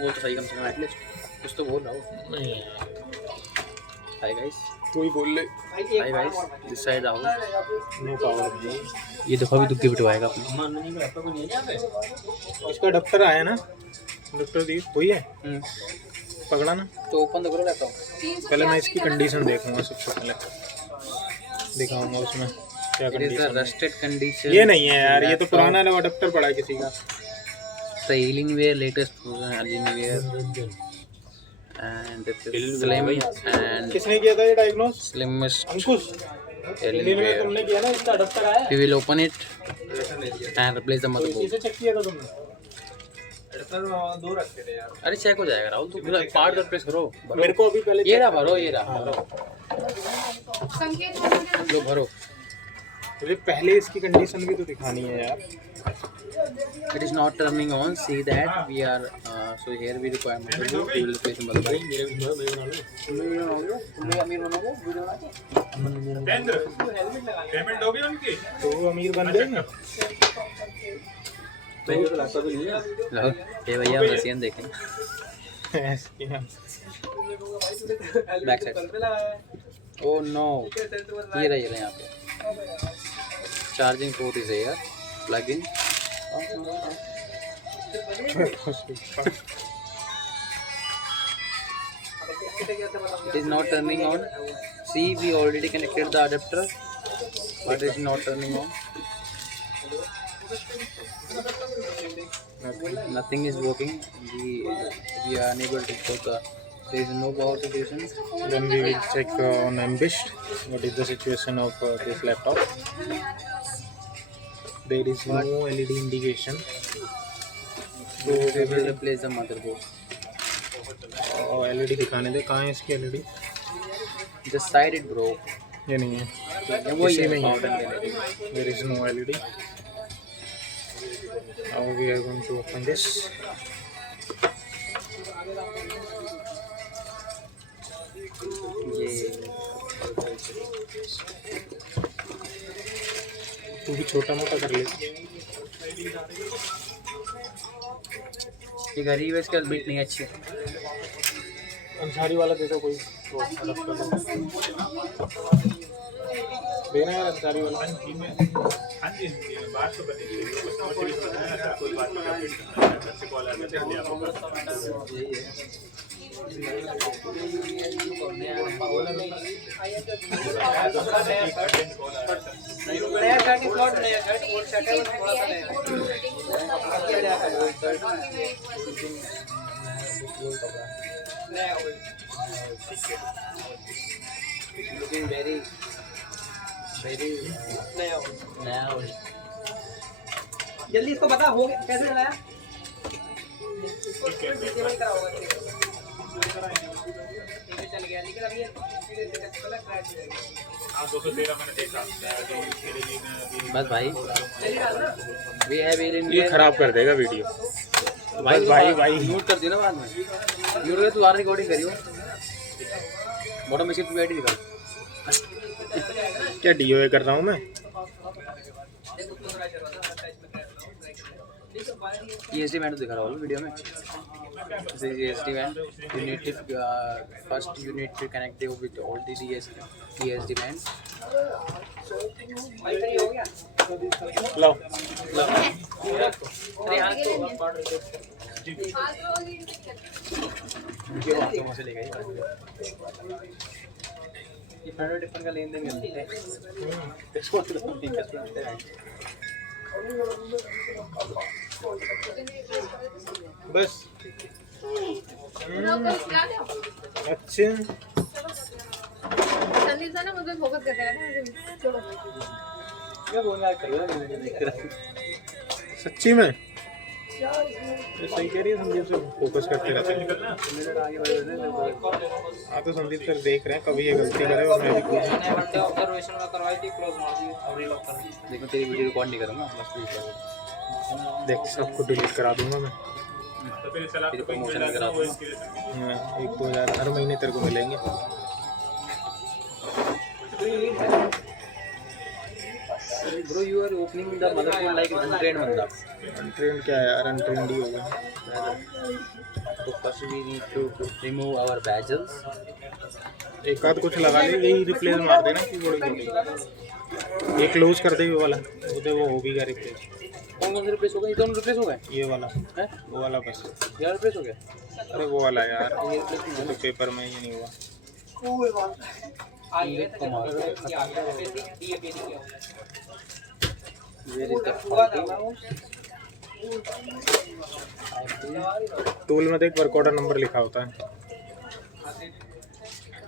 बोल तो सही कम से कम एटलीस्ट कुछ तो बोल रहा हूँ। हाय गाइस, कोई बोल ले। Hi guys, this side Rahul. No power. ये देखो अभी दुग्गी बिटवाएगा अपनी। इसका डॉक्टर आया ना, डॉक्टर दी हुई है पकड़ा ना, तो ओपन तो करो लैपटॉप। पहले मैं इसकी कंडीशन देखूंगा, सबसे पहले दिखाऊंगा उसमें क्या कंडीशन है। रस्टेड कंडीशन ये नहीं है यार, ये तो पुराना अडेप्टर पड़ा है किसी का। Sailing wear, latest Arjun wear, and slim and किसने किया था ये डायग्नोस? slimmest अंकुश। हिंदी में तुमने किया ना, इसका अडेप्टर आया। We will open it and replace the motherboard. किसे चेक किया था तुमने? अडेप्टर दो रखे थे यार। अरे चेक हो जाएगा राहुल, तू पार्ट रिप्लेस करो। मेरे को अभी पहले ये रहा भरो, ये रहा लो भरो। मुझे पहले इसकी कंडीशन भी तो दिखानी है यार। It is not turning on. See that we are so here we require motherboard. We will replace the motherboard. Payment होगी उनकी तो वो अमीर बन जाएंगे। लो ये भैया मशीन देखें बैक साइड। ओह नो, ये रहा यहाँ पे charging port is here, plug in. It is not turning on. See, we already connected the adapter, but it is not turning on. Nothing is working. We are unable to put the. There is no power situation. Then we will check on Ambished what is the situation of this laptop. There is no LED indication. So we will replace the motherboard. LED दिखाने दे, कहाँ है इसकी LED? Just side it broke. ये नहीं है, वो इसी में ही है। है। There is no LED. Now we are going to open this. तू भी छोटा मोटा कर ले। ये गरीब है, इसका बिट नहीं अच्छी। अंसारी वाला देखो कोई देना यार, अंसारी वाला। हाँ जी बात तो बनी, कोई बात Looking very नया हो। जल्दी इसको बता हो गया कैसे चलाया। चल गया लेकिन अभी 213 मैंने देखा। बस भाई ये खराब कर देगा वीडियो। भाई भाई भाई म्यूट कर दियो ना बाद में। म्यूट कर, तू आ रिकॉर्डिंग करियो। बॉटम में सिर्फ बैटरी दिखा। क्या डीओए कर रहा हूँ मैं। ESD बैंड दिखा रहा हूँ वीडियो में। This is ESD band. You need to first you need to connect it with all the ESD bands. लो ये फ्रंट डिफरेंट का लेन देन करते हैं। बस अच्छे फोकस करते हैं सच्ची में ये सही कह रही है। संदीप सर फोकस करते रहते हैं। हाँ तो संदीप सर देख रहे हैं कभी ये गलती करे और मैं भी ऑब्जर्वेशन में करवाई थी, क्लोज मार दी और रीलॉक कर दी। देखो तेरी वीडियो रिकॉर्ड नहीं करूँगा बस देख सबको डिलीट करा दूंगा मैं। तेरी प्रमोशन नहीं करा दूँगा। 1-2 हज़ार हर महीने तेरे को मिलेंगे। Bro, you are opening the motherboard like untrained बंदा. अनट्रेंड क्या है यार, अनट्रेंड ही होगा। So first we need to remove our bezels. एक आध कुछ लगा ले, यही रिप्लेस मार देना कीबोर्ड को। ये क्लोज कर दे ये वाला, वो तो वो हो भी गया रिप्लेस। कौन कौन से रिप्लेस हो गए? ये दोनों रिप्लेस हो गए? ये वाला हैं? वो वाला बस। यार रिप्लेस हो गया? अरे वो वाला यार, ये तो पेपर में ये नहीं हुआ। आइए तो कमाल। ये भी क्या Where is the हुआ था टूल में देख वर्क ऑर्डर नंबर लिखा होता है,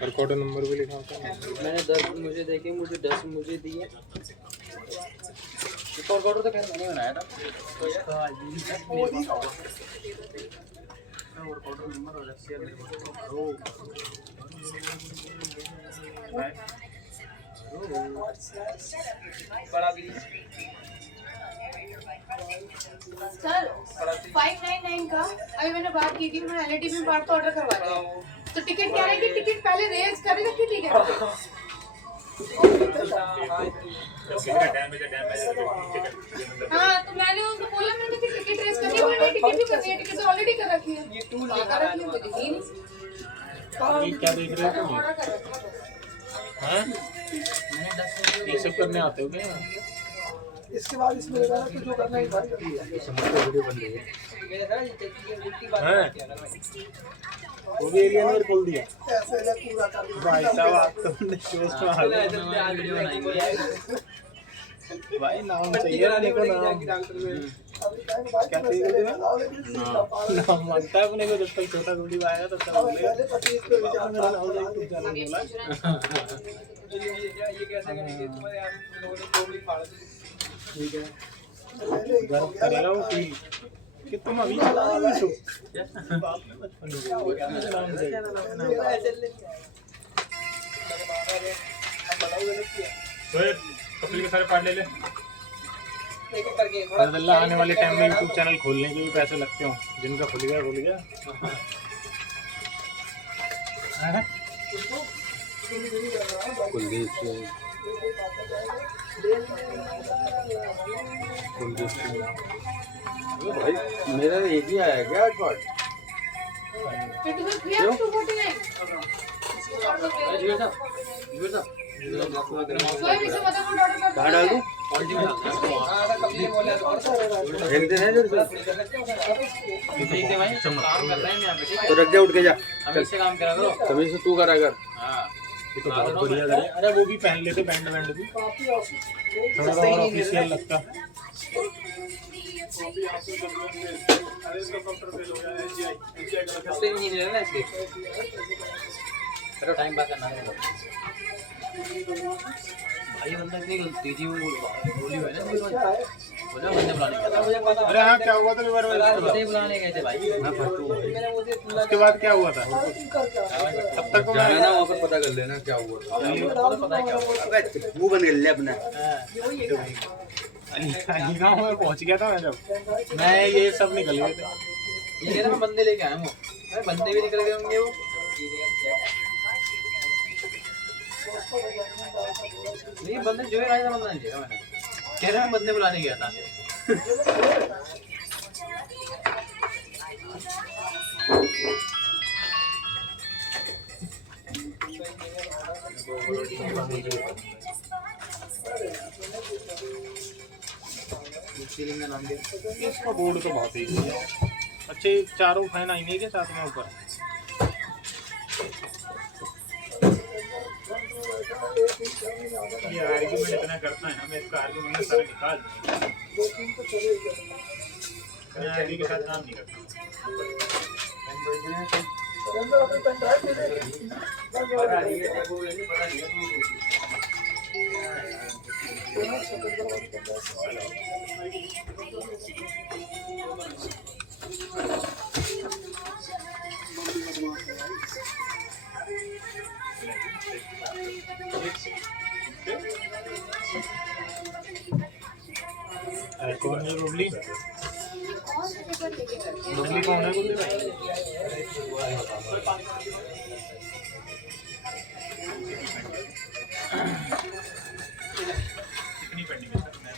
वर्क ऑर्डर नंबर भी लिखा होता है। मैंने 10 मुझे देखे, मुझे 10 मुझे दिए। वर्क ऑर्डर तो खैर मैंने बनाया था। वर्क ऑर्डर नंबर और शेयर मेरे बड़ा भी सर 599 का अभी मैंने बात की थी, मैं एलईडी में पार्ट तो ऑर्डर करवा दिया। तो टिकट क्या है कि टिकट पहले रेज करेगा फिर ठीक है। हाँ तो मैंने उनको बोला, मैंने कि टिकट रेज करनी है, मैंने टिकट भी करनी है, टिकट तो ऑलरेडी कर रखी है। ये टूल हाँ, कर रखी है, मुझे दिखी नहीं। ये क्या देख रहे हो तुम? ऑर्डर कर रखा है। हाँ? ये सब करने आते हो क्या? इसके बाद इसमें लगा कि जो करना है बात करनी है। वीडियो बन रही है। मेरे सर ये उल्टी बात हाँ? किया ना भाई। वो भी एलियन ने खोल दिया। ऐसे लग पूरा कर दिया। भाई साहब आप तुमने जोश में आ गए। वीडियो बनाएंगे भाई नाम चाहिए अपने को, नाम अभी टाइम बाद क्या में चाहिए से तुम्हें? लगाओ, लेकिन इसमें नाम पाल- मांगता है अपने को, जब तक छोटा वीडियो आएगा तब तक बोलेगा पहले 25 पे विचार मेरा नाम यूट्यूब चैनल अभी बोला। पूछ रहे हैं। ये कैसे करेंगे तुम्हारे आप लोगों ने टोपली फाड़ दी। ठीक है, पहले ही हो गर्व गया। करेगा वो कि तुम अभी चला रहे हो। बाप ने बचपन में बोला, मेरा नाम चाहिए। कपड़े के सारे पार्ट ले ले। एक एक करके थोड़ा अल्लाह आने वाले टाइम में यूट्यूब चैनल खोलने के भी पैसे लगते हो, जिनका खुल गया खुल गया। हैं? भाई मेरा एक ही आया क्या आज बार? फिर तुम्हें फ्री है 249। कोई भी से मदरबोर्ड ऑर्डर कर कहाँ डाल दूँ? हां सर कपड़े बोले तो फेंक देना है इधर से। ठीक है भाई काम कर रहे हैं यहाँ पे ठीक है। तो रख दे, उठ के जा। हम इससे काम करा करो। तमीज से तू करा कर। हां ये तो बहुत बढ़िया करे। अरे वो भी पहन लेते बैंड बैंड भी, थोड़ा सा और ऑफिशियल लगता। सस्ते नहीं ले ना इसलिए। चलो टाइम पास करना है। भाई बंदा इतनी तेजी में बोली हुई है ना, बोला बंदे बुलाने गया था। अरे हाँ, क्या हुआ था एक बार? बंदे बुलाने गए थे भाई। मैं फटू भाई। उसके बाद क्या हुआ था? तब तक तो जाना मैं ना वहाँ पर पता कर लेना क्या हुआ था। पता है क्या हुआ। अबे मुंह बंद कर ले अपना। अलीगांव में पहुंच गया था मैं जब, मैं ये सब निकल गए थे। ये ना बंदे लेके आए हूँ। अरे बंदे भी निकल गए होंगे वो। नहीं बंदे जो है राजा बंदा नहीं देखा मैंने। कह रहा मैं बंदे बुलाने गया था। सीलिंग का नाम क्या? इसका बोर्ड तो बहुत ही है। अच्छे चारों फैन आएंगे के साथ में ऊपर। ये आर्ग्यूमेंट इतना करता है ना, मैं इसका आर्ग्यूमेंट सारे निकाल दूंगा। मैं आईडी के साथ काम नहीं करता। अंदर अपनी पेन ड्राइव दे दे। पता नहीं है देखो ये पता नहीं है अरे कौन है बुबली? कौन से पेपर लेके गए? बुबली कौन है बुबली भाई? कितनी पेंडिंग है सर? मैं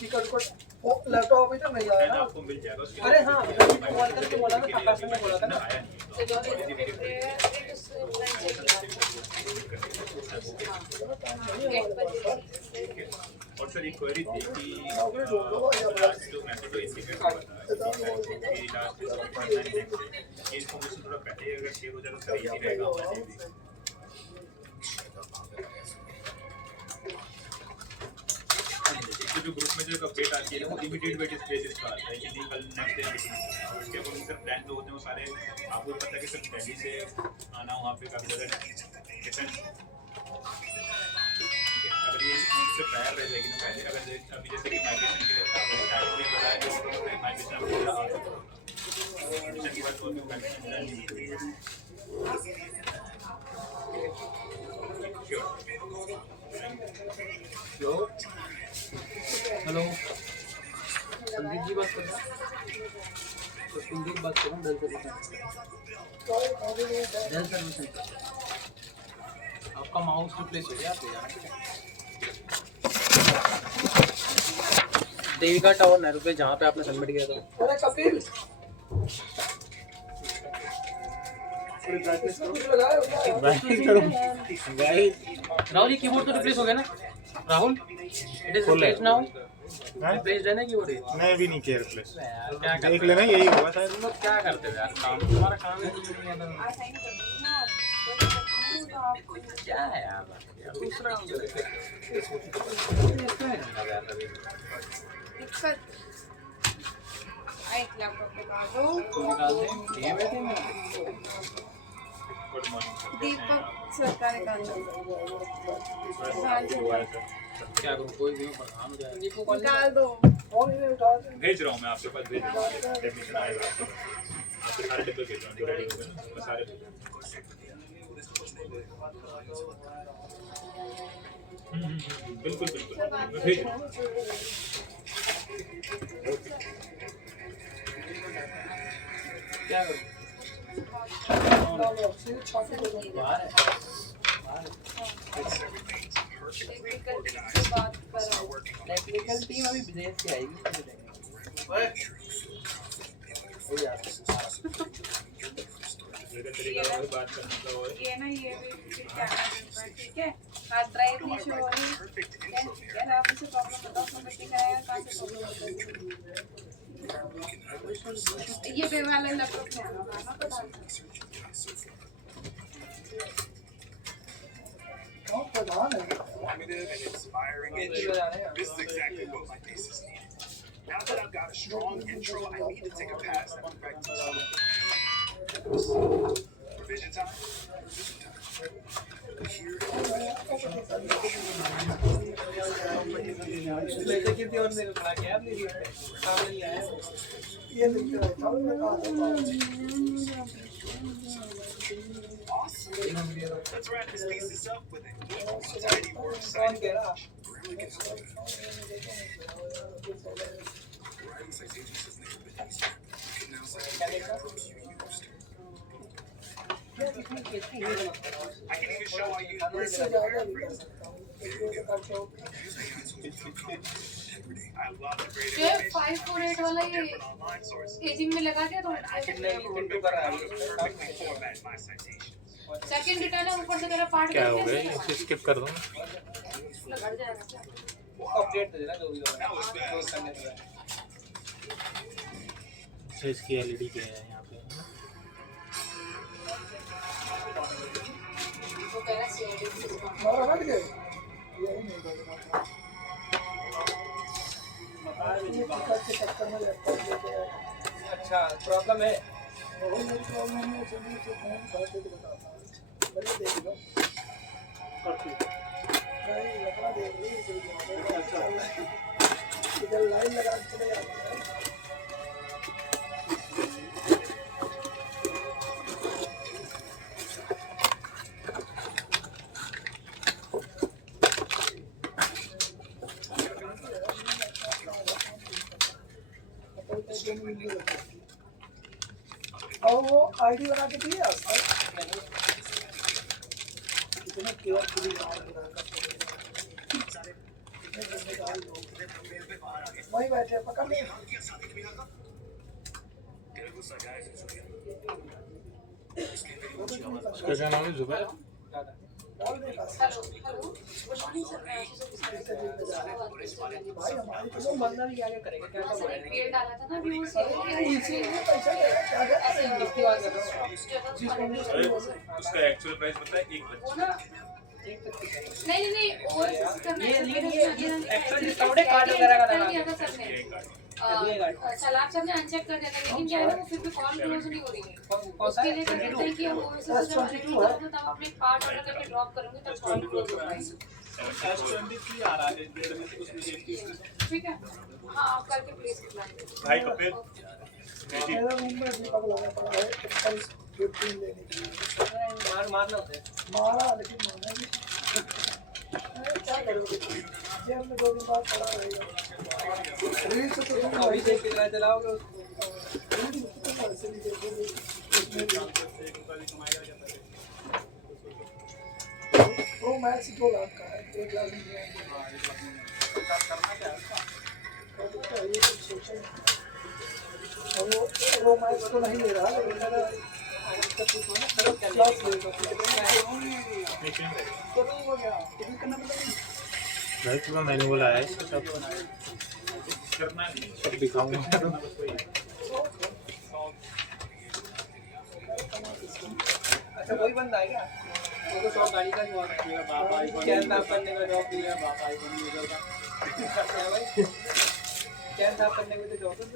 टिकट को लैपटॉप अभी तक नहीं आया ना। आपको मिल जाएगा उसके अरे हाँ कल कॉल करके बोला ना प्रकाश ने बोला था ना और सर एक क्वेरी थी कि जो मेथड इंडिकेट हुआ था कि लास्ट ये इन्फॉर्मेशन थोड़ा पहले अगर शेयर हो जाए तो सही रहेगा हमारे लिए भी। जो ग्रुप में जो एक अपडेट आती है वो इमीडिएट बेसिस का आता है कि कल नेक्स्ट डे उसके अकॉर्डिंग सर प्लान जो होते हैं वो सारे आपको पता है कि सर दिल्ली से आना वहाँ पे काफ़ी ज़्यादा डिफरेंस अगर ये इससे प्रायर रह जाएगी तो पहले अगर अभी जैसे कि माइग्रेशन के लिए आपने स्टार्टिंग में बताया कि माइग्रेशन आपको ज़्यादा आ सकता है की बात होती है हेलो संदीप जी बात कर रहे हैं तो संदीप बात कर रहा हूँ डेल सर्विस सेंटर आपका माउस रिप्लेस हो गया आप ले जाना देविका टावर नेहरू पे जहाँ पे आपने सबमिट किया था। अरे कपिल राहुल ये कीबोर्ड तो रिप्लेस हो गया ना Rahul it is replace now replace है ना कीबोर्ड नहीं भी नहीं किया रिप्लेस यार क्या कर देख लेना यही हुआ था तुम लोग क्या करते हो यार काम तुम्हारा काम है क्या है यार दूसरा दिक्कत एक लैपटॉप निकाल दो निकाल दे ये बैठे ना गुड मॉर्निंग दीपक सर का निकाल दो क्या करूँ कोई भी प्रधान हो जाए निकाल दो फोन ही नहीं उठा रहे। भेज रहा हूँ मैं आपके पास भेज रहा हूँ डेफिनेशन आएगा आपके सारे डिब्बे भेज रहा हूँ रेडी हो गए ना मैं सारे भेज रहा हूँ बिल्कुल बिल्कुल मैं भेज रहा हूँ क्या करूँ सीधे छाती को दो। बाहर है बात करो टेक्निकल टीम अभी विदेश से आएगी बात करने का वो ये ना ये भी फिर क्या करना है, ठीक है हार्ड ड्राइव नहीं शो हो रही है यार आप इसे प्रॉब्लम बताओ समझ नहीं आया कहाँ से प्रॉब्लम होता है ये पे वाला लैपटॉप में आना पता कौन प्रधान है? Informative and inspiring intro. This is exactly what my thesis needed. Now that I've got a strong intro, I need to take a pass at perfecting something. Revision time? Revision time. Here वैसे कितनी और मेरे को क्या आप नहीं काम नहीं आया ये लिखते रहता हूँ मैं कहा देता हूँ। let's wrap this thesis up with a tidy works कौन कह रहा? Writing citations has never been easier. You can now cite the verbs you used. I can even show I use words इससे that ज़्यादा भी कर paraphrase. सकता हूँ। इसलिए तो करता हूँ। Use AI tools for confidence and integrity. I love the great ये information 548 वाला ये from online sources. एजिंग में लगा दिया तो Remember how to perfectly format my citations. Second return है ऊपर से तेरा पार्ट क्या हो गया इसे स्किप कर दूँ घट जाएगा अपडेट दे देना जो भी होगा That was fast. करने दे तो इसकी एलईडी क्या है यहाँ पे वो कह रहा सीआईडी हमारा हट गए। यही नहीं बदला था। ये टिकट के चक्कर में लैपटॉप लेके आया। अच्छा प्रॉब्लम है वही मेरी प्रॉब्लम है चलिए तो फोन करके तो बताता हूँ। बढ़िया देख लो। नहीं लकड़ा देख ली कोई चल रहा है। इधर लाइन लगा के चले जाते हैं। और वो आईडी बना के दिए आपको कितने केयरफुली काम करा वही बैठे पकड़ ले। उसका क्या नाम है? जुबैर। डाल दे बस। Hello hello good morning sir मैं आशीष भाई हमारी तो बंदा भी क्या करेगा, क्या सर एक पेड़ डाला था ना अभी वो पैसा दे क्या कर ऐसे गिफ्ट की बात कर रहा हूँ। उसका एक्चुअल प्राइस पता है? एक वो ना नहीं नहीं और करना है ये एक्स्ट्रा डिस्काउंट है, कार्ड वगैरह का लगा दिया था सर ने सलाद सर ने अनचेक कर दिया था लेकिन क्या है ना वो फिर भी कॉल क्लोज नहीं हो रही है उसके लिए कहते हैं कि हम ओएसएस से जब कनेक्ट करोगे तब आप अपने कार्ड ऑर्डर करके ड्रॉप करोगे तब कॉल क्लोज हो पाएगी S23 आ रहा है डेढ़ में, तो उसमें देखिए ठीक है हाँ आप करके प्लीज दिलाएं भाई कपिल मेरा रूम में दीपक लगा पड़ा है ट्रिपल 15 लेने के लिए। मारना होता है। मारा लेकिन माना नहीं। क्या करोगे ये हमने 2 दिन बाद पड़ा रहेगा। रील्स तो तुम अभी देख के चलाओगे उसको। रील्स तो तुम ऐसे नहीं देखोगे उसमें भी प्रो मैक्स 2 लाख का है 1 लाख नहीं है। ये तो सोचो वो प्रो मैक्स तो नहीं ले रहा लेकिन मेरा क्लास लेगा भाई पूरा मैनुअल आया है इसका सब दिखाऊंगा। अच्छा वही बंदा है क्या? वो तो शॉप गाड़ी का हुआ मेरा बाप आईफोन क्या साफ करने का जॉब दिया, बाप आईफोन यूजर का क्या भाई क्या साफ करने को तो जॉब करने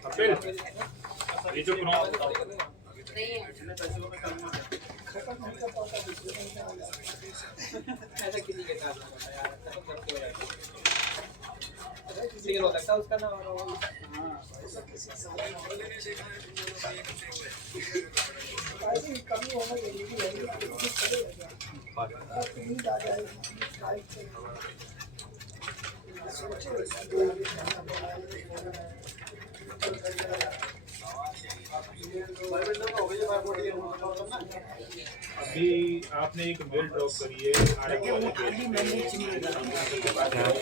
कपिल ये जो प्रो नहीं है ऐसा किसी के साथ ना होता यार, खत्म करके हो जाता है। लेकिन हो सकता है उसका ना हो। ऐसी कमी होना जरूरी है कोशिश करेगा नींद आ जाएगी लाइट से सोचे अभी आपने एक मेल ड्रॉप करी है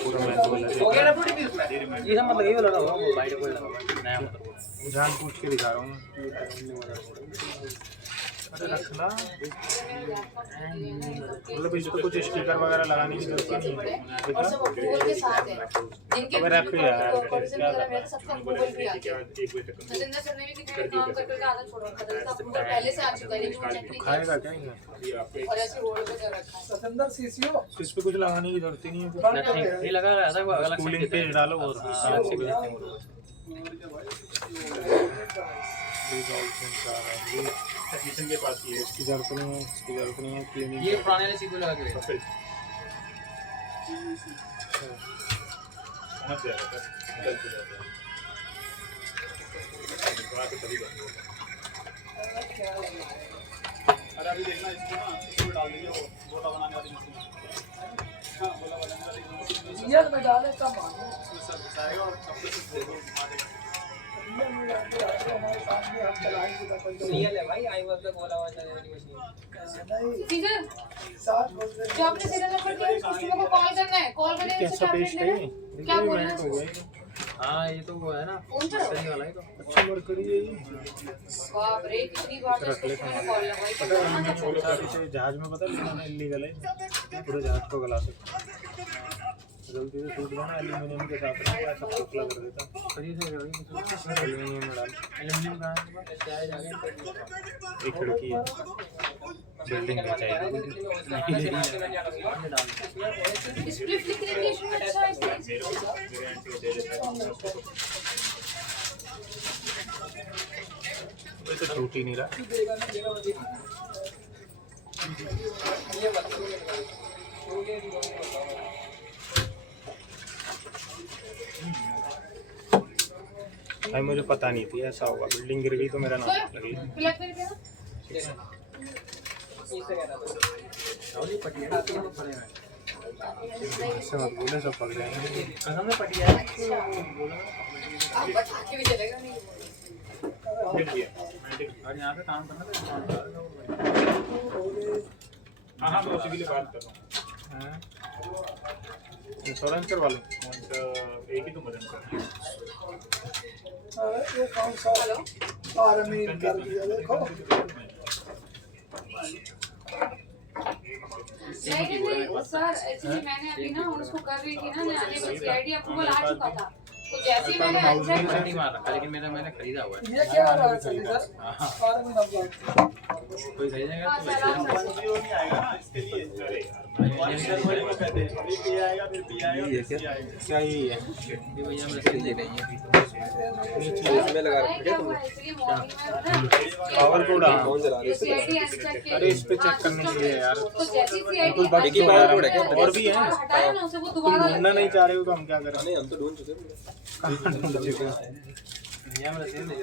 पूरा मैनुअल है। हो गया ना पूरी इसमें। ये सब मतलब ये वाला लगा हुआ वाइट कोई लगा हुआ नया मतलब जान पूछ के दिखा रहा हूँ। अरे रखना मतलब इस पे कुछ स्टिकर वगैरह लगाने की जरूरत नहीं है। और सब अप्रूवल के साथ है जिनके अबे रख यार, कॉर्पोरेशन क्या वगैरह में सबका अप्रूवल भी आ गया नरेंद्र सर ने भी कितने काम कर करके आधा छोड़ रखा था इसका अप्रूवल पहले से आ चुका है लेकिन वो चेक नहीं खाएगा किया क्या ये? और ऐसे रोड पे कर रखा है सतेंद्र सीसीओ इस पे कुछ लगाने की जरूरत ही नहीं है। नहीं लगा रहा था वो अलग से कूलिंग पेज डालो और अलग से भेजते हैं। टेक्नीशियन के पास ही है। इसकी जरूरत नहीं है, इसकी जरूरत नहीं है। क्लीनिंग ये पुराने वाले सीपीयू लगा के भेजा। कपिल समझ जाएगा सर, निकल के जाएगा आके तभी बात होगा। अरे अभी देखना इसको ना इसको डाल दीजिए वो गोला बनाने वाली मशीन। हाँ गोला बनाने वाली मशीन रियल में डाले कम आने उसमें सब घुसाएगा और सब कुछ दे दो घुमा देगा। रियल में डाले हमारे सामने हम चलाएंगे तो कोई रियल है भाई, आई वाज द बोला हुआ था वाली मशीन। नहीं सीजर साथ बोल रहे जो आपने सीरियल नंबर दिया कस्टमर को कॉल करना है कॉल करने से कैसा क्या पेस्ट है ये? क्या बोल रहे इवेंट हो हैं गया ये। हाँ ये तो वो है ना फोन पर सही वाला है तो अच्छा मरकरी है ये। बाप रे कितनी बार तो रख ले कस्टमर ने कॉल लगवाई पता है मैंने छोड़ो काफी से जहाज में पता लेकिन इलीगल है पूरे जहाज को गला सकते गलती से टूट गया ना एल्यूमिनियम के साथ में ऐसा खोखला कर देता खरीद है भाई एल्यूमिनियम में डाल एल्यूमिनियम कहाँ है शायद आगे एक खिड़की है बिल्डिंग का चाहिए स्प्लिट लिखने के इसमें अच्छा है इसमें ये तो टूट ही नहीं रहा ये बताओ हो गया भाई मुझे पता नहीं थी ऐसा होगा बिल्डिंग गिर गई तो मेरा नाम लगी ब्लैक मेरे पे ना इससे कह रहा था राहुल जी पटिया तो खड़े हैं ऐसे मत बोले सब पक जाएंगे कसम से पटिया है आप बता के भी चलेगा नहीं लिख दिया मैंने लिख दिया। और यहाँ पे काम करना था हाँ हाँ मैं उसी के लिए बात कर रहा हूँ। इंश्योरेंस करवा लो। एक ही तो मदद कर ये कौन सा आर्मी कर दिया देखो। नहीं सर, एक्चुअली मैंने अभी ना उसको कर रही थी ना, मैं सीआईडी अप्रूवल आ चुका था, तो जैसे ही मैंने अनचेक नहीं मार रखा, लेकिन मैंने खरीदा हुआ है। ये क्या आ रहा है सर? आर्मी नंबर कोई खरीदेगा हाँ, तो सलाम सर। नहीं आएगा ना इसके लिए अरे ये क्या क्या ही है? ये भैया मैं रसीद ले रही है। इसमें लगा रखा है एक्चुअली मॉर्निंग में ना पावर कोड हाँ। सीआईडी अनचेक के अरे इस पे चेक करने के लिए यार। तो जैसी सीआईडी कुछ बाकी की पावर कोड है क्या? और भी है? हटाया ना उसे, वो दोबारा ढूंढना नहीं चाह रहे हो तो हम क्या करें? नहीं, हम तो ढूंढ चुके हैं। कहाँ ढूंढ चुके हैं? भैया मैं रसीद ले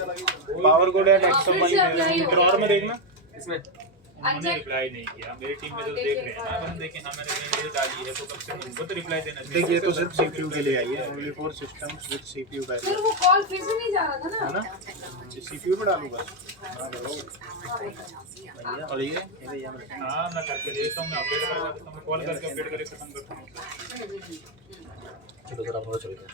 पावर कोड है नेक्स्ट ड्रॉअर में देखना। इसमें उन्होंने रिप्लाई नहीं किया। मेरी टीम में जो देख रहे हैं ना, हम देखें हाँ मैंने वीडियो डाली है तो कम से कम उनको तो रिप्लाई देना चाहिए। देखिए तो सिर्फ सीपीयू के लिए आई है। Only for systems with CPU फिर बैरियर वो कॉल फिर से नहीं जा रहा था है ना। ना? सीपीयू पे डालूं बस। और ये भैया मैं हाँ मैं करके देता हूँ, मैं अपडेट करवा देता हूँ, मैं कॉल करके अपडेट करके खत्म करता हूँ। चलो जरा बहुत चलते हैं।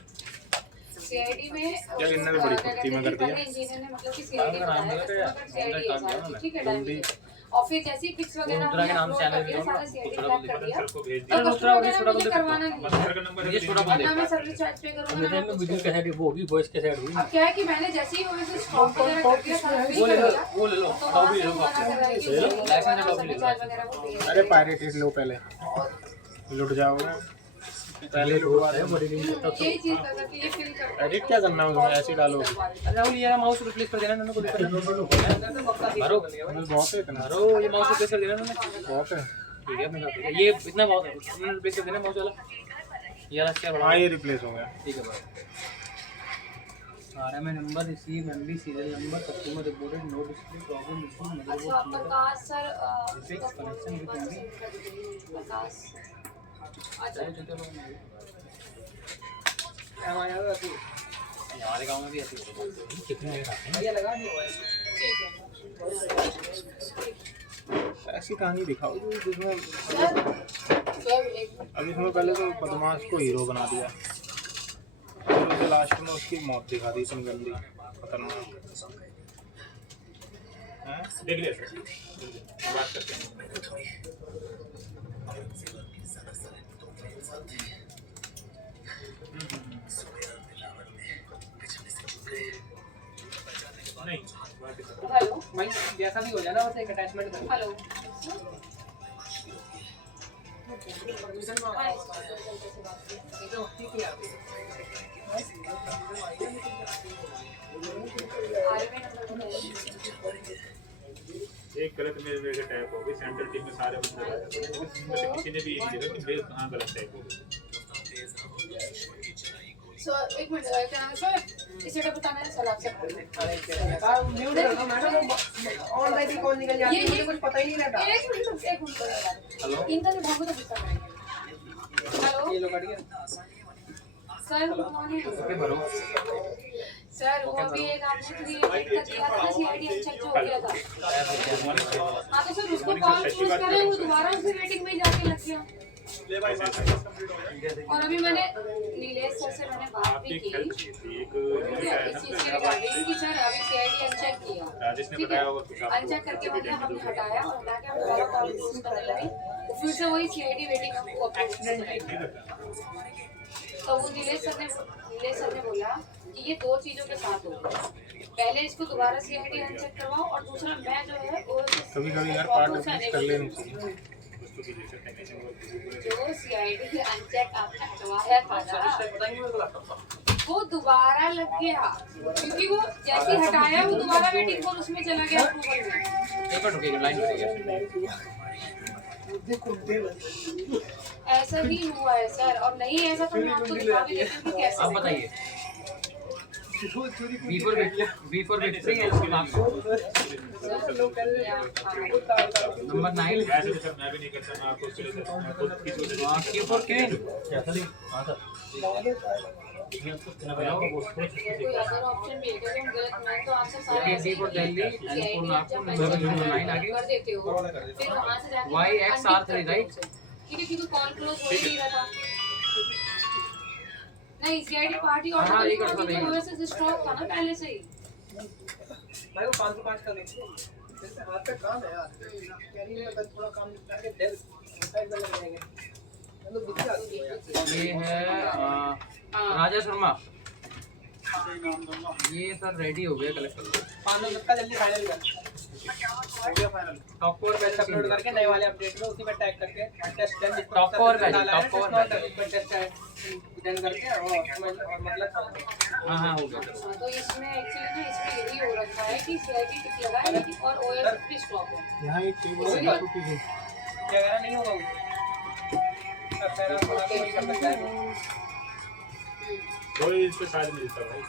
सीआईडी में क्या इन्होंने बड़ी कुर्ती में कर दिया? इंजीनियर ने मतलब कि सीआईडी बताया, सीआईडी है सारा, ठीक है डायमंड। और फिर जैसे ही फिक्स वगैरह रुद्रा के नाम से हमने चैनल upload कर दिया, सारा सीआईडी ब्लॉक कर दिया। सर को भेज तो दिया। रुद्रा कस्टमर छोटा मुझे बोल करवाना नहीं सर का नंबर ये छोटा बोल वरना मैं सर्विस चार्ज पे करूंगा ना में वीडियो के साइड वो भी वॉइस के साइड हुई अब क्या है कि मैंने जैसे ही वैसे स्टॉक वगैरह कर दिया सारा फ्री कर दिया, वो ले लो तो वहाँ से वो मना कर रहा है कि लाइसेंस का सर्विस चार्ज वगैरह वो दे अरे पायरेटेड लो पहले लुट जाओगे। पहले लुटवा दे। यही चीज लगा कि ये फील करता है। एडिट क्या करना है उसमें? ऐसे ही डालो। राहुल ये माउस रिप्लेस कर देना इन्होंने, कोई दिक्कत नहीं। भरो बहुत है इतना। भरो ये माउस रिप्लेस कर देना इन्होंने। बहुत है। ठीक है अपने साथ, ठीक है। ये इतना बहुत है, इन्होंने रिप्लेस कर देना माउस वाला। ये वाला क्या बड़ा हाँ ये रिप्लेस हो गया। ठीक है भाई। RMA number receive MB serial number customer reported no display problem issue अच्छा motherboard Prakash sir fix connection with MB. Prakash अच्छा हमारे गांव में भी ऐसे होता है। कितने आते हैं? भैया लगा दिया हुआ है। ठीक है। ऐसी कहानी दिखाओ जो जिसमें सर एक अब इसमें पहले तो बदमाश को हीरो बना दिया, फिर उसे लास्ट में उसकी मौत दिखा दी इतनी गंदी खतरनाक। हैं? देख लिया सर, बात करते हैं। नहीं बात ही सर। हेलो भाई जैसा भी हो जाए ना बस एक अटैचमेंट कर। हेलो परमिशन मांगा तो ठीक है आप। एक गलत मेरे टैप हो गई, सेंट्रल टीम में सारे बंदे रहते हैं, उसमें से किसी ने भी ये नहीं देखा कि मेरे कहाँ गलत टैप हो गई। सर एक मिनट क्या नाम है सर, इसे तो बताना है सर आपसे। म्यूट कर दो मैडम, ऑनलाइन ही कॉल निकल जाती है, मुझे कुछ पता ही नहीं रहता। एक मिनट हेलो इनका जो भागो तो गुस्सा करेंगे। हेलो ये लो कट गया। सर कौन है? भरो सर वो अभी एक आपने क्रिएट कर दिया था सीआईडी अनचेक जो हो गया था। हाँ तो सर उसको कॉल चूज करें, वो दोबारा उसी वेटिंग में ही जाके लग गया। और अभी मैंने नीलेश सर से मैंने बात भी आपकी की हेल्प चाहिए थी, एक इस चीज के रिगार्डिंग कि सर अभी सीआईडी अनचेक किया, राजेश ने ठीक है, बताया होगा कुछ आपको। अनचेक करके मतलब हमने हटाया और हटा के हम दोबारा कॉल यूज करने लगे, तो फिर से वही सीआईडी वेटिंग हमको तो वो नीलेश सर ने बोला कि ये दो चीजों के साथ होगा, पहले इसको दोबारा सीआईडी अनचेक करवाओ और दूसरा मैं जो है वो कभी कभी यार पार्ट रिप्लेस कर लेनी चाहिए। जो सीआईडी अनचेक आपने हटवाया था ना वो दोबारा लग गया, क्योंकि वो जैसे हटाया वो दोबारा वेटिंग फॉर उसमें चला गया अप्रूवल में। एक मिनट रुकिए, लाइन रुकिए। ऐसा ही हुआ है सर, और नहीं ऐसा तो मैं आपको दिखा भी देती हूँ कि कैसे आप बताइए। B for victory है इसके नाम से। नंबर 9 ऐसे तो सर मैं भी नहीं करता, मैं आपको उसके लिए मैं खुद किसी को Q for Queen। कोई अदर ऑप्शन भी है क्या? हम गलत, मैं तो आपसे सारा ऐसे ही for Delhi and for Nagpur, कर 9 आगे देते हो, फिर वहाँ से जाके YXR3, right? क्योंकि कॉल क्लोज हो ही नहीं रहा था। नहीं, सीआईडी पार्टी हाँ, ऑर्डर एक और करके था, वैसे स्टॉक था ना पहले से ही। भाई वो 505 का देखो, जैसे हाथ पे काम है यार, कैरी में अगर थोड़ा काम निपटा के डेल साइड में लग जाएंगे, तो दिख जाती है यार। ये है राजा शर्मा। ये सर रेडी हो गया कलेक्टर। 510 का जल्दी फाइनल कर, हो गया फाइनल। टॉप कोर पे अपलोड करके नए वाले अपडेट में उसी पे टैग करके टेस्ट डन, टॉप कोर पे डाला है, top core test test done करके और मतलब हाँ हो गया। तो इसमें एक्चुअली ना इसमें यही हो रखा है कि सीआईडी टिक लगा है लेकिन और ओएस भी स्टॉक है। यहाँ एक टेबल है टूटी गई। क्या कहना नहीं होगा वो कोई इस पे शायद मिलता भाई।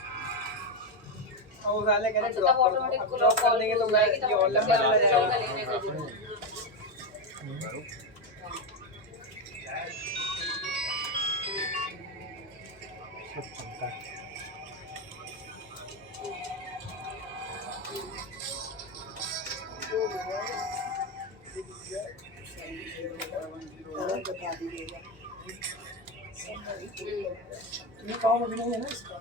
और वो साले कह रहे तब ड्रॉप ऑटोमेटिक ड्रॉप कर देंगे तो मैं ये ऑनलाइन चला जाएगा। लेने का जरूरत है। सब चलता है। ये काम अभी नहीं है ना इसका।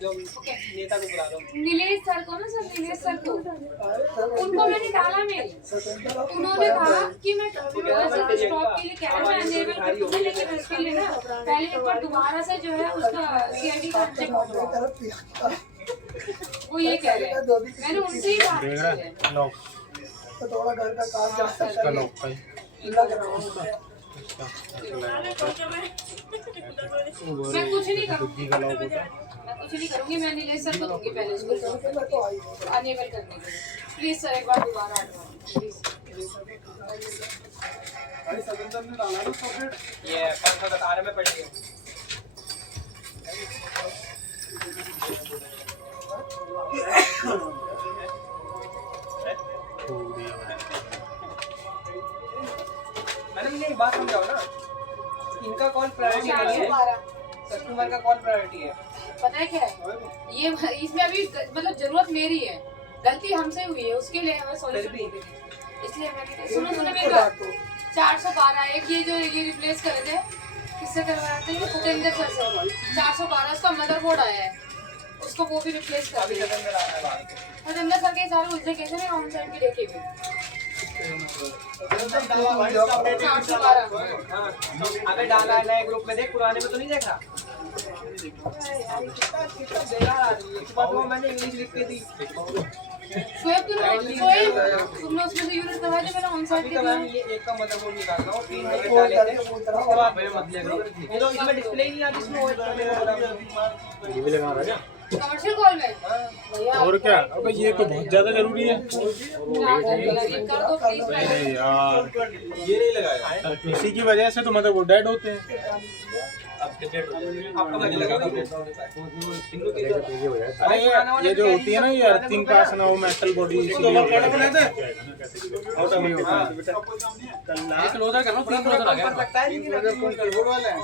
जो नेता को बुला दो। नीलेश सर को ना, सर नीलेश सर को उनको मैंने डाला मेल, उन्होंने कहा कि मैं स्टॉक के लिए कह रहा हूँ अनेबल कर दूंगा, लेकिन उसके लिए ना पहले एक बार दोबारा से जो है उसका सीआईडी का चेक होगा। वो ये कह रहे हैं, मैंने उनसे ही बात देख की रहा है। है लॉक, तो थोड़ा घर का काम जा सकता इसका है। लॉक भाई। लग रहा है मैं कुछ नहीं करूँगी, बुद्धि का लॉक होता है। मैं कुछ नहीं करूँगी, मैं नीलेश सर को दूंगी पहले उसको मैं तो आई अनेबल करने के लिए। प्लीज सर एक बार दोबारा प्लीज। भाई सदंतर ने डाला ना सॉकेट, ये 518 में पड़ी है। मैडम ये बात समझाओ ना, इनका कॉल प्रायोरिटी नहीं है, कस्टमर का कॉल प्रायोरिटी है। पता है क्या है, ये इसमें अभी मतलब जरूरत मेरी है, गलती हमसे हुई है, उसके लिए हमें सॉल्यूशन नहीं मिली, इसलिए मैंने सुनो मेरी बात। 412 एक ये जो ये रिप्लेस करे थे, किससे करवाया था ये? भूपेंद्र सर से। 412 उसका मदरबोर्ड आया है, उसको वो भी रिप्लेस कर दिया। भूपेंद्र सर के सारे उलझे कैसे नहीं ऑन साइड भी देखे हुए। 412 अबे डाला है नए ग्रुप में, देख पुराने में तो नहीं देखा। मैंने इंग्लिश लिख के दी। शोएब तुमने उसमें से यूनिट करवाया था, मैंने ऑन साइड अभी तो मैम ये एक का मदरबोर्ड निकालना और 3 बजे डाले थे, उसके बाद ये तो इसमें डिस्प्ले ही नहीं आती, इसमें ये भी लगा रहा है क्या? कमर्शियल कॉल में भैया और क्या? अबे ये तो बहुत ज्यादा जरूरी है। ये कर दो प्लीज। अरे यार ये नहीं लगाया, इसी की वजह से तो मदरबोर्ड डेड होते हैं। आपका मुझे लगा अरे ये जो होती है ना ये अर्थिंग पास ना हो मेटल बॉडी, इसलिए होता है। क्लोजर कर लो, 3 क्लोजर आ गया। लगता है नहीं लगा कीबोर्ड वाला है।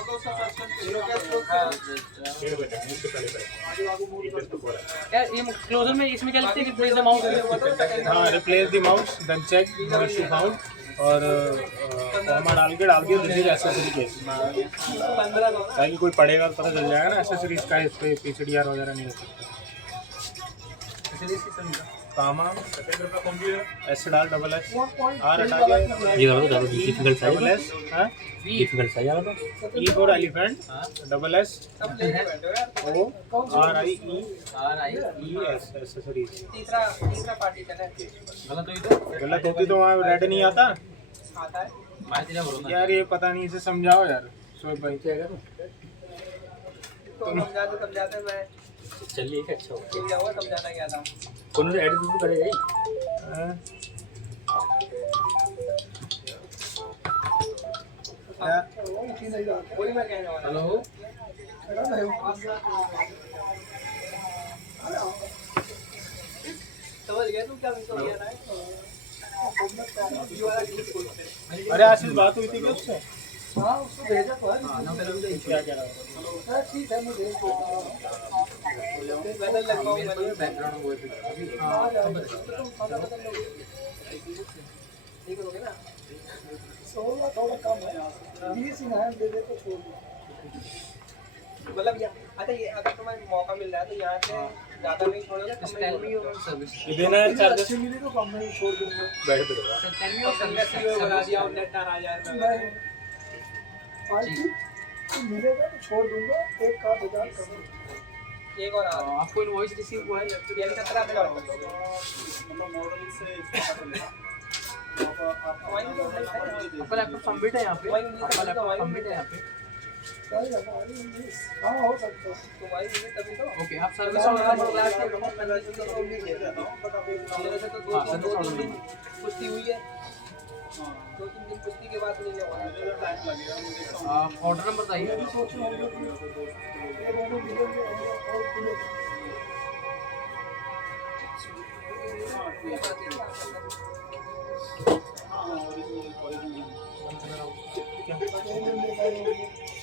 यार ये क्लोजर में इसमें क्या लिखते हैं? Replace the mouse. हाँ, replace the mouse then check no issue found, और कॉमा डाल के दिस इज एक्सेसरी केस। ताकि कोई पढ़ेगा तो पता चल जाएगा ना एक्सेसरीज का, इस पे पीसीडीआर वगैरह नहीं हो सकता। कामा एस डाल डबल एस आर हटा के ये करो तो डिफिकल्ट साइज डबल एस हाँ डिफिकल्ट साइज आ रहा E for elephant double S O R I E S accessories. तीसरा पार्टी चला है। गलत हुई तो गलत होती तो वहाँ रेड नहीं आता आता है मैं तेरा भरोसा यार, ये पता नहीं, इसे समझाओ यार शोएब भाई। तो समझाते मैं चलिए अच्छा हो मिल जाऊंगा, समझाना क्या था। कौन सा एडिट करेगा ये? हाँ? वही मैं कहने वाला। हेलो समझ गया तुम क्या किया था? अरे आशीष बात हुई थी क्या उससे? हाँ उसको भेजा तो है। क्या कह रहा था? हाँ, ठीक है मैं भेज देता हूँ। बदल लगवाऊं मेरे को बैकग्राउंड वो अभी आ जाएगा। तुम खाना बदल लोगे। ठीक करोगे ना 16 थोड़ा कम है। 20 इनाम दे दे तो छोड़ दो। मतलब अच्छा ये अगर तुम्हें मौका मिल रहा है तो यहाँ से ज्यादा नहीं छोड़ोगे Just tell me your service. ये देना है मुझे चार्जेस? अच्छी मिली तो कम में छोड़ दूंगा। बैठ पे दो। Sir, tell me your संगत service. की वो बना दिया और नेट 4000 में नहीं 5 तो मिलेगा तो छोड़ दूंगा। एक का 1000 कम। एक और आपको इनवॉइस रिसीव हुआ है? यानी 17 में लौट आपका लैपटॉप सबमिट है यहाँ पे? आपका लैपटॉप सबमिट है यहाँ पे? हाँ हो सकता है। तुम्हारी मिली तभी तो ओके, आप सर्विस और ऑर्डर क्लास के मेरे से तो दो तीन दिन कुश्ती हुई है 2-3 दिन कुश्ती के बाद नहीं हुआ आप ऑर्डर नंबर बताइए। ये दोनों मिलेंगे और मिलेंगे।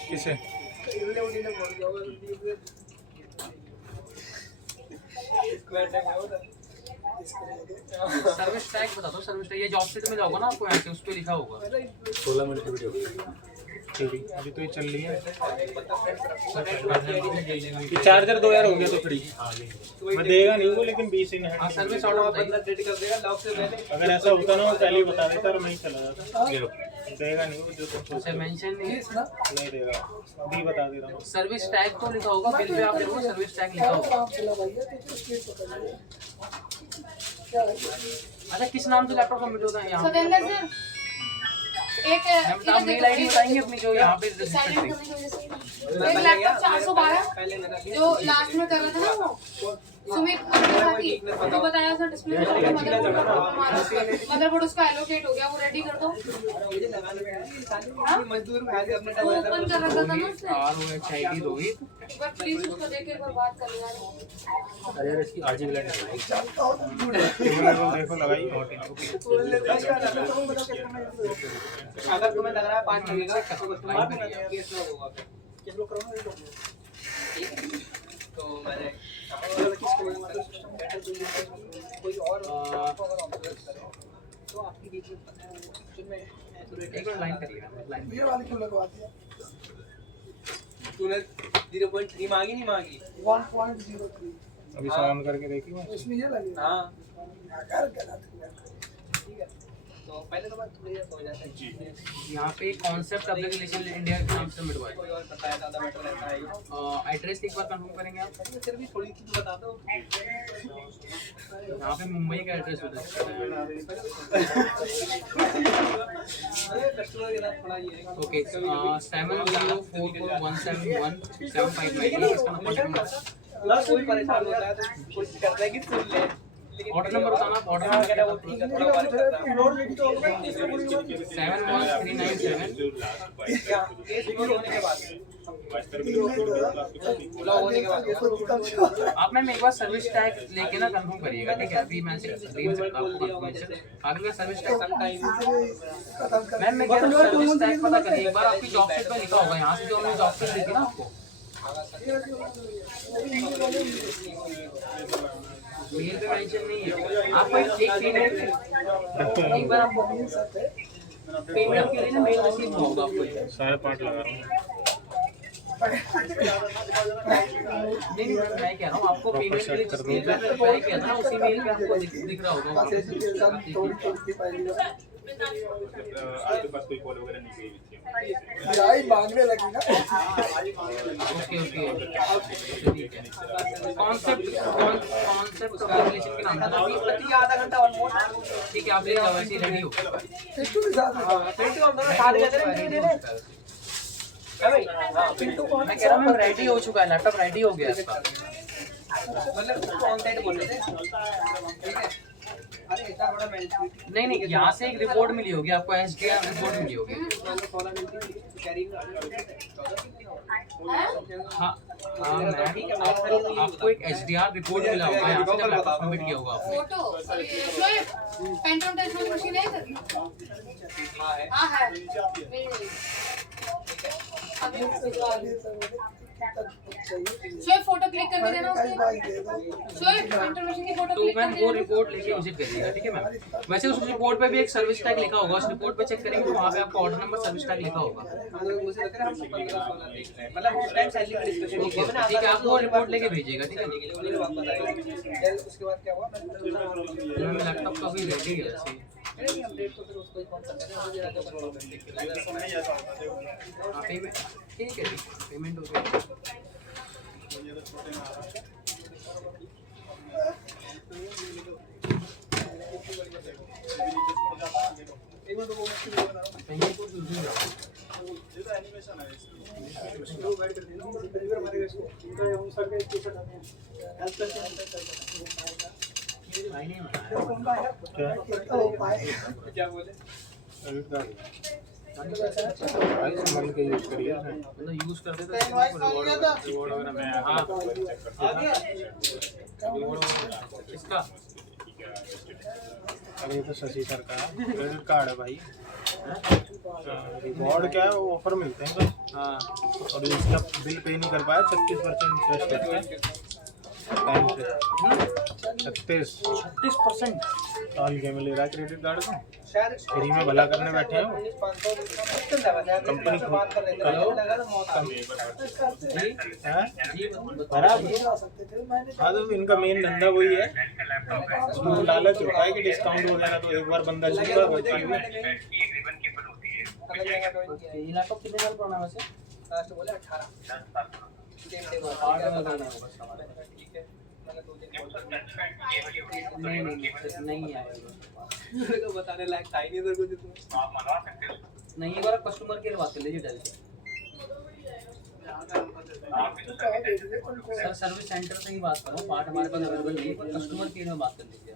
किसे? सर्विस टैग बता दो। सर्विस टैग ये जॉब सीट में जाओगे ना आपको यहाँ से उस पे लिखा होगा। 16 मिनट की वीडियो। अभी तो ये चल रही है। ये चार्जर दो यार हो गया तो फ्री। मैं देगा नहीं वो लेकिन 20 इन हाँ, सर्विस ऑर्डर बताइए। बंदा रेडी कर देगा लॉक से पहले अगर ऐसा होता ना वो पहले ही बता देता और मैं ही चला जाता। देगा नहीं वो जो तुम अच्छा सोचते हो। मेंशन नहीं है। नहीं देगा अभी बता दे रहा हूँ। सर्विस टैग तो लिखा होगा बिल पे, आप देखो सर्विस टैग लिखा होगा। आप चला भैया तो स्पीड पकड़िए। क्या है? अच्छा किस नाम से लैपटॉप सबमिट होता है यहाँ पे? सतेंद्र सर एक आप मेल आईडी बताएंगे अपनी जो यहाँ पे रजिस्टर्ड साइलेंट है। करने की वजह से एक लैपटॉप 412 पहले मेरा जो लास्ट में कर रहा था ना वो सुमित अपने साथी तो बताया था डिस्प्ले मदरबोर्ड उसका एलोकेट हो गया वो रेडी कर दो मुझे लगाने में मजदूर भाग अपने वो ओपन कर रखा था ना उसने ROHID रोहित। एक बार प्लीज उसको देख के एक बार बात कर लेना अरे यार इसकी RGB लाइट है। देखो लगाई। अगर तुम्हें लग रहा है 5 लगेगा तो कस्टमर केस लॉग होगा फिर तो मैंने कोई और तो आपकी बीच में एक बार लाइन करिए लाइन। ये वाली क्यों लगवा दिया? तूने 0.3 मांगी नहीं मांगी 1.03 अभी ऑन करके देखिए। इसमें ये लगेगा। हाँ अगर गलत हुआ ठीक है तो पहले तो मैं थोड़ी देर हो जाता है यहाँ पे कॉन्सेप्ट एप्लीकेशन इंडिया के नाम से मिलवाए। कोई और बताया ज्यादा बेटर रहता है एड्रेस एक बार कंफर्म करेंगे आप? फिर भी थोड़ी चीज बता दो यहाँ पे मुंबई का एड्रेस होता है। कस्टमर के साथ थोड़ा ये है ओके 7044171759 इसका नंबर। कोई परेशान होता है तो कोशिश करता है कि सुन ले ऑर्डर नंबर बताना। ऑर्डर नंबर क्या वो ठीक है थोड़ा बात करता है लोड लेके तो होगा 71397। क्या केस क्लोज होने के बाद लॉग होने के बाद आप मैम एक बार सर्विस टैग लेके ना कंफर्म करिएगा ठीक है? अभी मैं दे नहीं सकता आपको कंफर्मेशन। आगे का सर्विस टैग मैम मैं कह रहा हूँ सर्विस टैग पता करिए एक बार। आपकी जॉब शीट में लिखा होगा यहाँ से जो हमने जॉब शीट देखी ना आपको मेल पे मेंशन नहीं है। आपको एक पेमेंट एक बार आपको पेमेंट के लिए ना मेल रिसीव होगा आपको। 5.5 लगा रहा हूँ। नहीं मैं कह रहा हूँ आपको पेमेंट के लिए जिस मेल पे रिप्लाई किया था ना उसी मेल पे आपको दिख रहा होगा। आपके पास कोई कॉल वगैरह नहीं गई थी? आई मांगने लगी ना। ओके ओके कॉन्सेप्ट एप्लीकेशन के नाम से ना आधा घंटा और मोर ठीक है आप ले जाओ वैसे रेडी हो। पिंटू के साथ पिंटू हम दोनों साथ गए थे ना दे दे भाई हां पिंटू कौन मैं कह रहा हूँ मैम रेडी हो चुका है लैपटॉप रेडी हो गया इसका। मतलब ऑन साइड बोल रहे थे ठीक है अरे इतना बड़ा मेंटलिटी नहीं नहीं, यहाँ से एक रिपोर्ट मिली होगी आपको, SDR रिपोर्ट मिली होगी। हाँ हाँ मैम, आपको एक SDR रिपोर्ट मिला होगा यहाँ से, जब लैपटॉप सबमिट किया होगा आपने। फोटो शोएब पेंटोन टेस्ट वाली मशीन है इधर? हाँ है। अभी भिजवा दो। शोएब फोटो क्लिक करके देना उसके। शोएब पेंटोन मशीन की फोटो तो क्लिक मैम करके वो रिपोर्ट लेके विजिट करिएगा, ठीक है मैम। वैसे उस रिपोर्ट पे भी एक सर्विस टैग लिखा होगा, उस रिपोर्ट पे चेक करेंगे तो वहाँ पे आपका ऑर्डर नंबर सर्विस टैग लिखा होगा। मतलब उस टाइम सैलरी का डिस्कशन ओके ठीक है, आप वो रिपोर्ट लेके भेजिएगा, ठीक है। उसके बाद क्या हुआ मैम लैपटॉप तो अभी रेडी है ऐसे। पेमेंट ठीक है, पेमेंट हो गया। क्या बोले भाई संभाल के यूज करिए, मतलब यूज करते तो रिवॉर्ड वगैरह में। हाँ किसका? अरे ये तो शशि सर का क्रेडिट कार्ड है भाई। रिवॉर्ड क्या है, वो ऑफर मिलते हैं बस। हाँ और इसका बिल पे नहीं कर पाया, 36% इंटरेस्ट लगता है टाइम से। 36% साल के में ले रहा है क्रेडिट कार्ड को। शायद फ्री में भला करने बैठे हैं वो। 19,500 कंपनी बात कर रहे थे हेलो? लगा तो मौत आ गई। जी हैं? जी बराबर। हाँ तो इनका मेन धंधा वही है, उसको लालच होता है कि डिस्काउंट वगैरह, तो एक बार बंदा चुका ये लैपटॉप कितने साल पुराना है वैसे? लास्ट बोले 18 ठीक है मैंने 2 दिन नहीं आएगा। मेरे को बताने लायक था ही नहीं सर कुछ इसमें। नहीं, एक बार कस्टमर केयर बात कर लीजिए डाल के। सर सर्विस सेंटर से ही बात करो, पार्ट हमारे पास अवेलेबल नहीं है, पर कस्टमर केयर में बात कर लीजिए।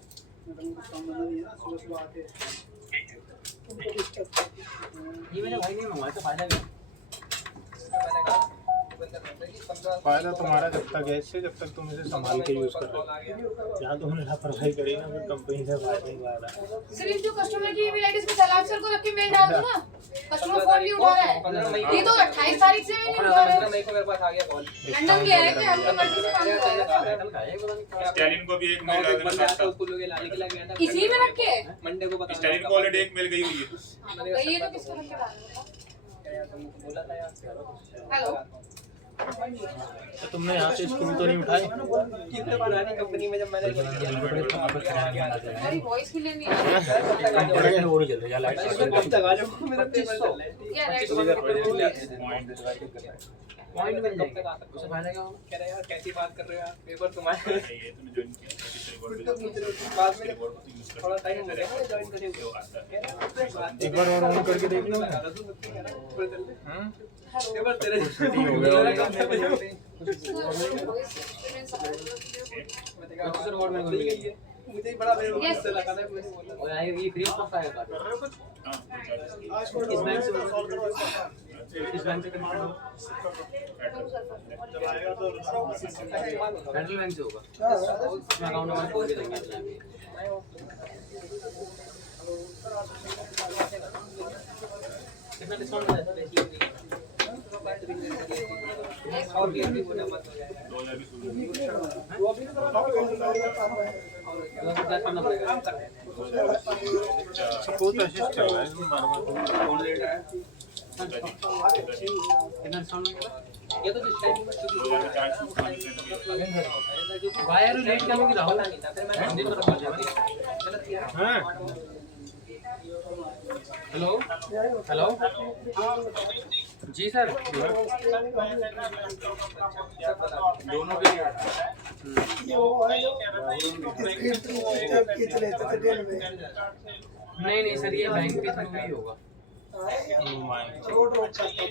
ये मैंने भाई नहीं मंगवाया, तो फायदा क्या? मैंने कहा बंदा कहता है कि 15 फायदा तुम्हारा जब तक है इससे, जब तक तुम इसे संभाल के यूज कर रहे हो। जहाँ तुमने लापरवाही करी ना, फिर कंपनी से फायदा ही फायदा है। सिर्फ जो कस्टमर की ईमेल आईडी पे सलाम सर को रख के मेल डाल दो ना। कस्टमर फोन नहीं उठा रहा है। ये तो 28 तारीख से नहीं उठा रहा है। मेरे को मेरे पास आ गया कॉल लंदन गया है कि हम तो मर्जी से काम कर रहे हैं। स्टैलिन को भी एक मेल आ बंदा गया था उसको लोग लाने के लिए गया था इसी में रख के मंडे को बता स्टैलिन को ऑलरेडी एक मेल गई हुई है। हाँ, तो ये तो किसको रख के डालना बोला था यार हेलो तो तुमने यहाँ से स्क्रू तो नहीं उठाए? कितने पुरानी कंपनी में जब मैंने मेरी वॉइस के लिए नहीं आ रहा है। ओरिजिनल या लाइट लगा जो मेरा पेपर चल रहा है या रेड पॉइंट मिल जाएगा, उससे फायदा क्या होगा? कह रहे यार कैसी बात कर रहे हो यार पेपर तुम्हारे ये तुमने ज्वाइन किया बाद में थोड़ा टाइम हो गया ज्वाइन करे हुए एक बार और ऑन करके देख लो। पेपर तेरे हो गया सर और मेरे को मिल गई। मुझे ही बड़ा मेरे से लगा था मैंने बोला और आएगा ये फ्री ऑफ कॉस्ट आएगा कार्ड। इस बैंक से इस बैंक से पेमेंट होगा, फेडरल बैंक से होगा। इसमें अकाउंट नंबर खोल के देंगे अपने। कितना डिस्काउंट है सर देखिए? और भी बोला मत हो जाएगा 2000 भी शुरू वो अभी तो क्या करना पड़ेगा? सपोर्ट असिस्ट कर रहा है कौन दे रहा है कितना डिस्काउंट मिलेगा? ये तो जिस टाइम में शुरू 2004 वायर लेट करोगे राहुल नहीं था फिर मैंने मंदिर तरफ आ जाएगा। गलत किया हाँ हेलो हेलो जी सर, दोनों के लिए ये वो है जो खींच लेते थे डेल में नहीं सर, ये बैंक के थ्रू ही होगा। रोड करता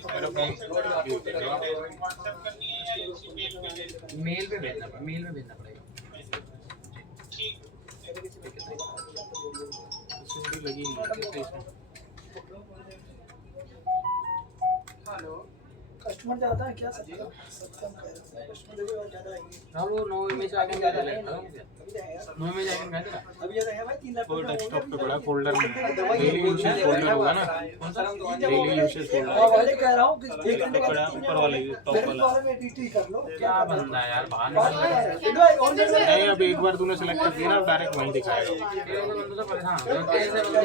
था मेल पे भेजना पड़ेगा। लगी नहीं है इसमें। हेलो कस्टमर ज्यादा है क्या? सत्तर कस्टमर देखो ज्यादा आएंगे। हाँ वो 9 इमेज आके क्या चलेगा? 9 इमेज आके क्या चलेगा? अभी ये है भाई 3 लाख वो डेस्कटॉप पे पड़ा फोल्डर में, डेली यूसेज फोल्डर होगा ना, डेली यूसेज फोल्डर वही कह रहा हूँ कि पे पड़ा ऊपर वाले टॉप मेरे वाला। बारे में एडिट कर लो। क्या बंदा है यार, बाहर नहीं अब एक बार तूने सेलेक्ट कर दिया ना, डायरेक्ट वहीं दिखाएगा। बंदों से परेशान हो गया।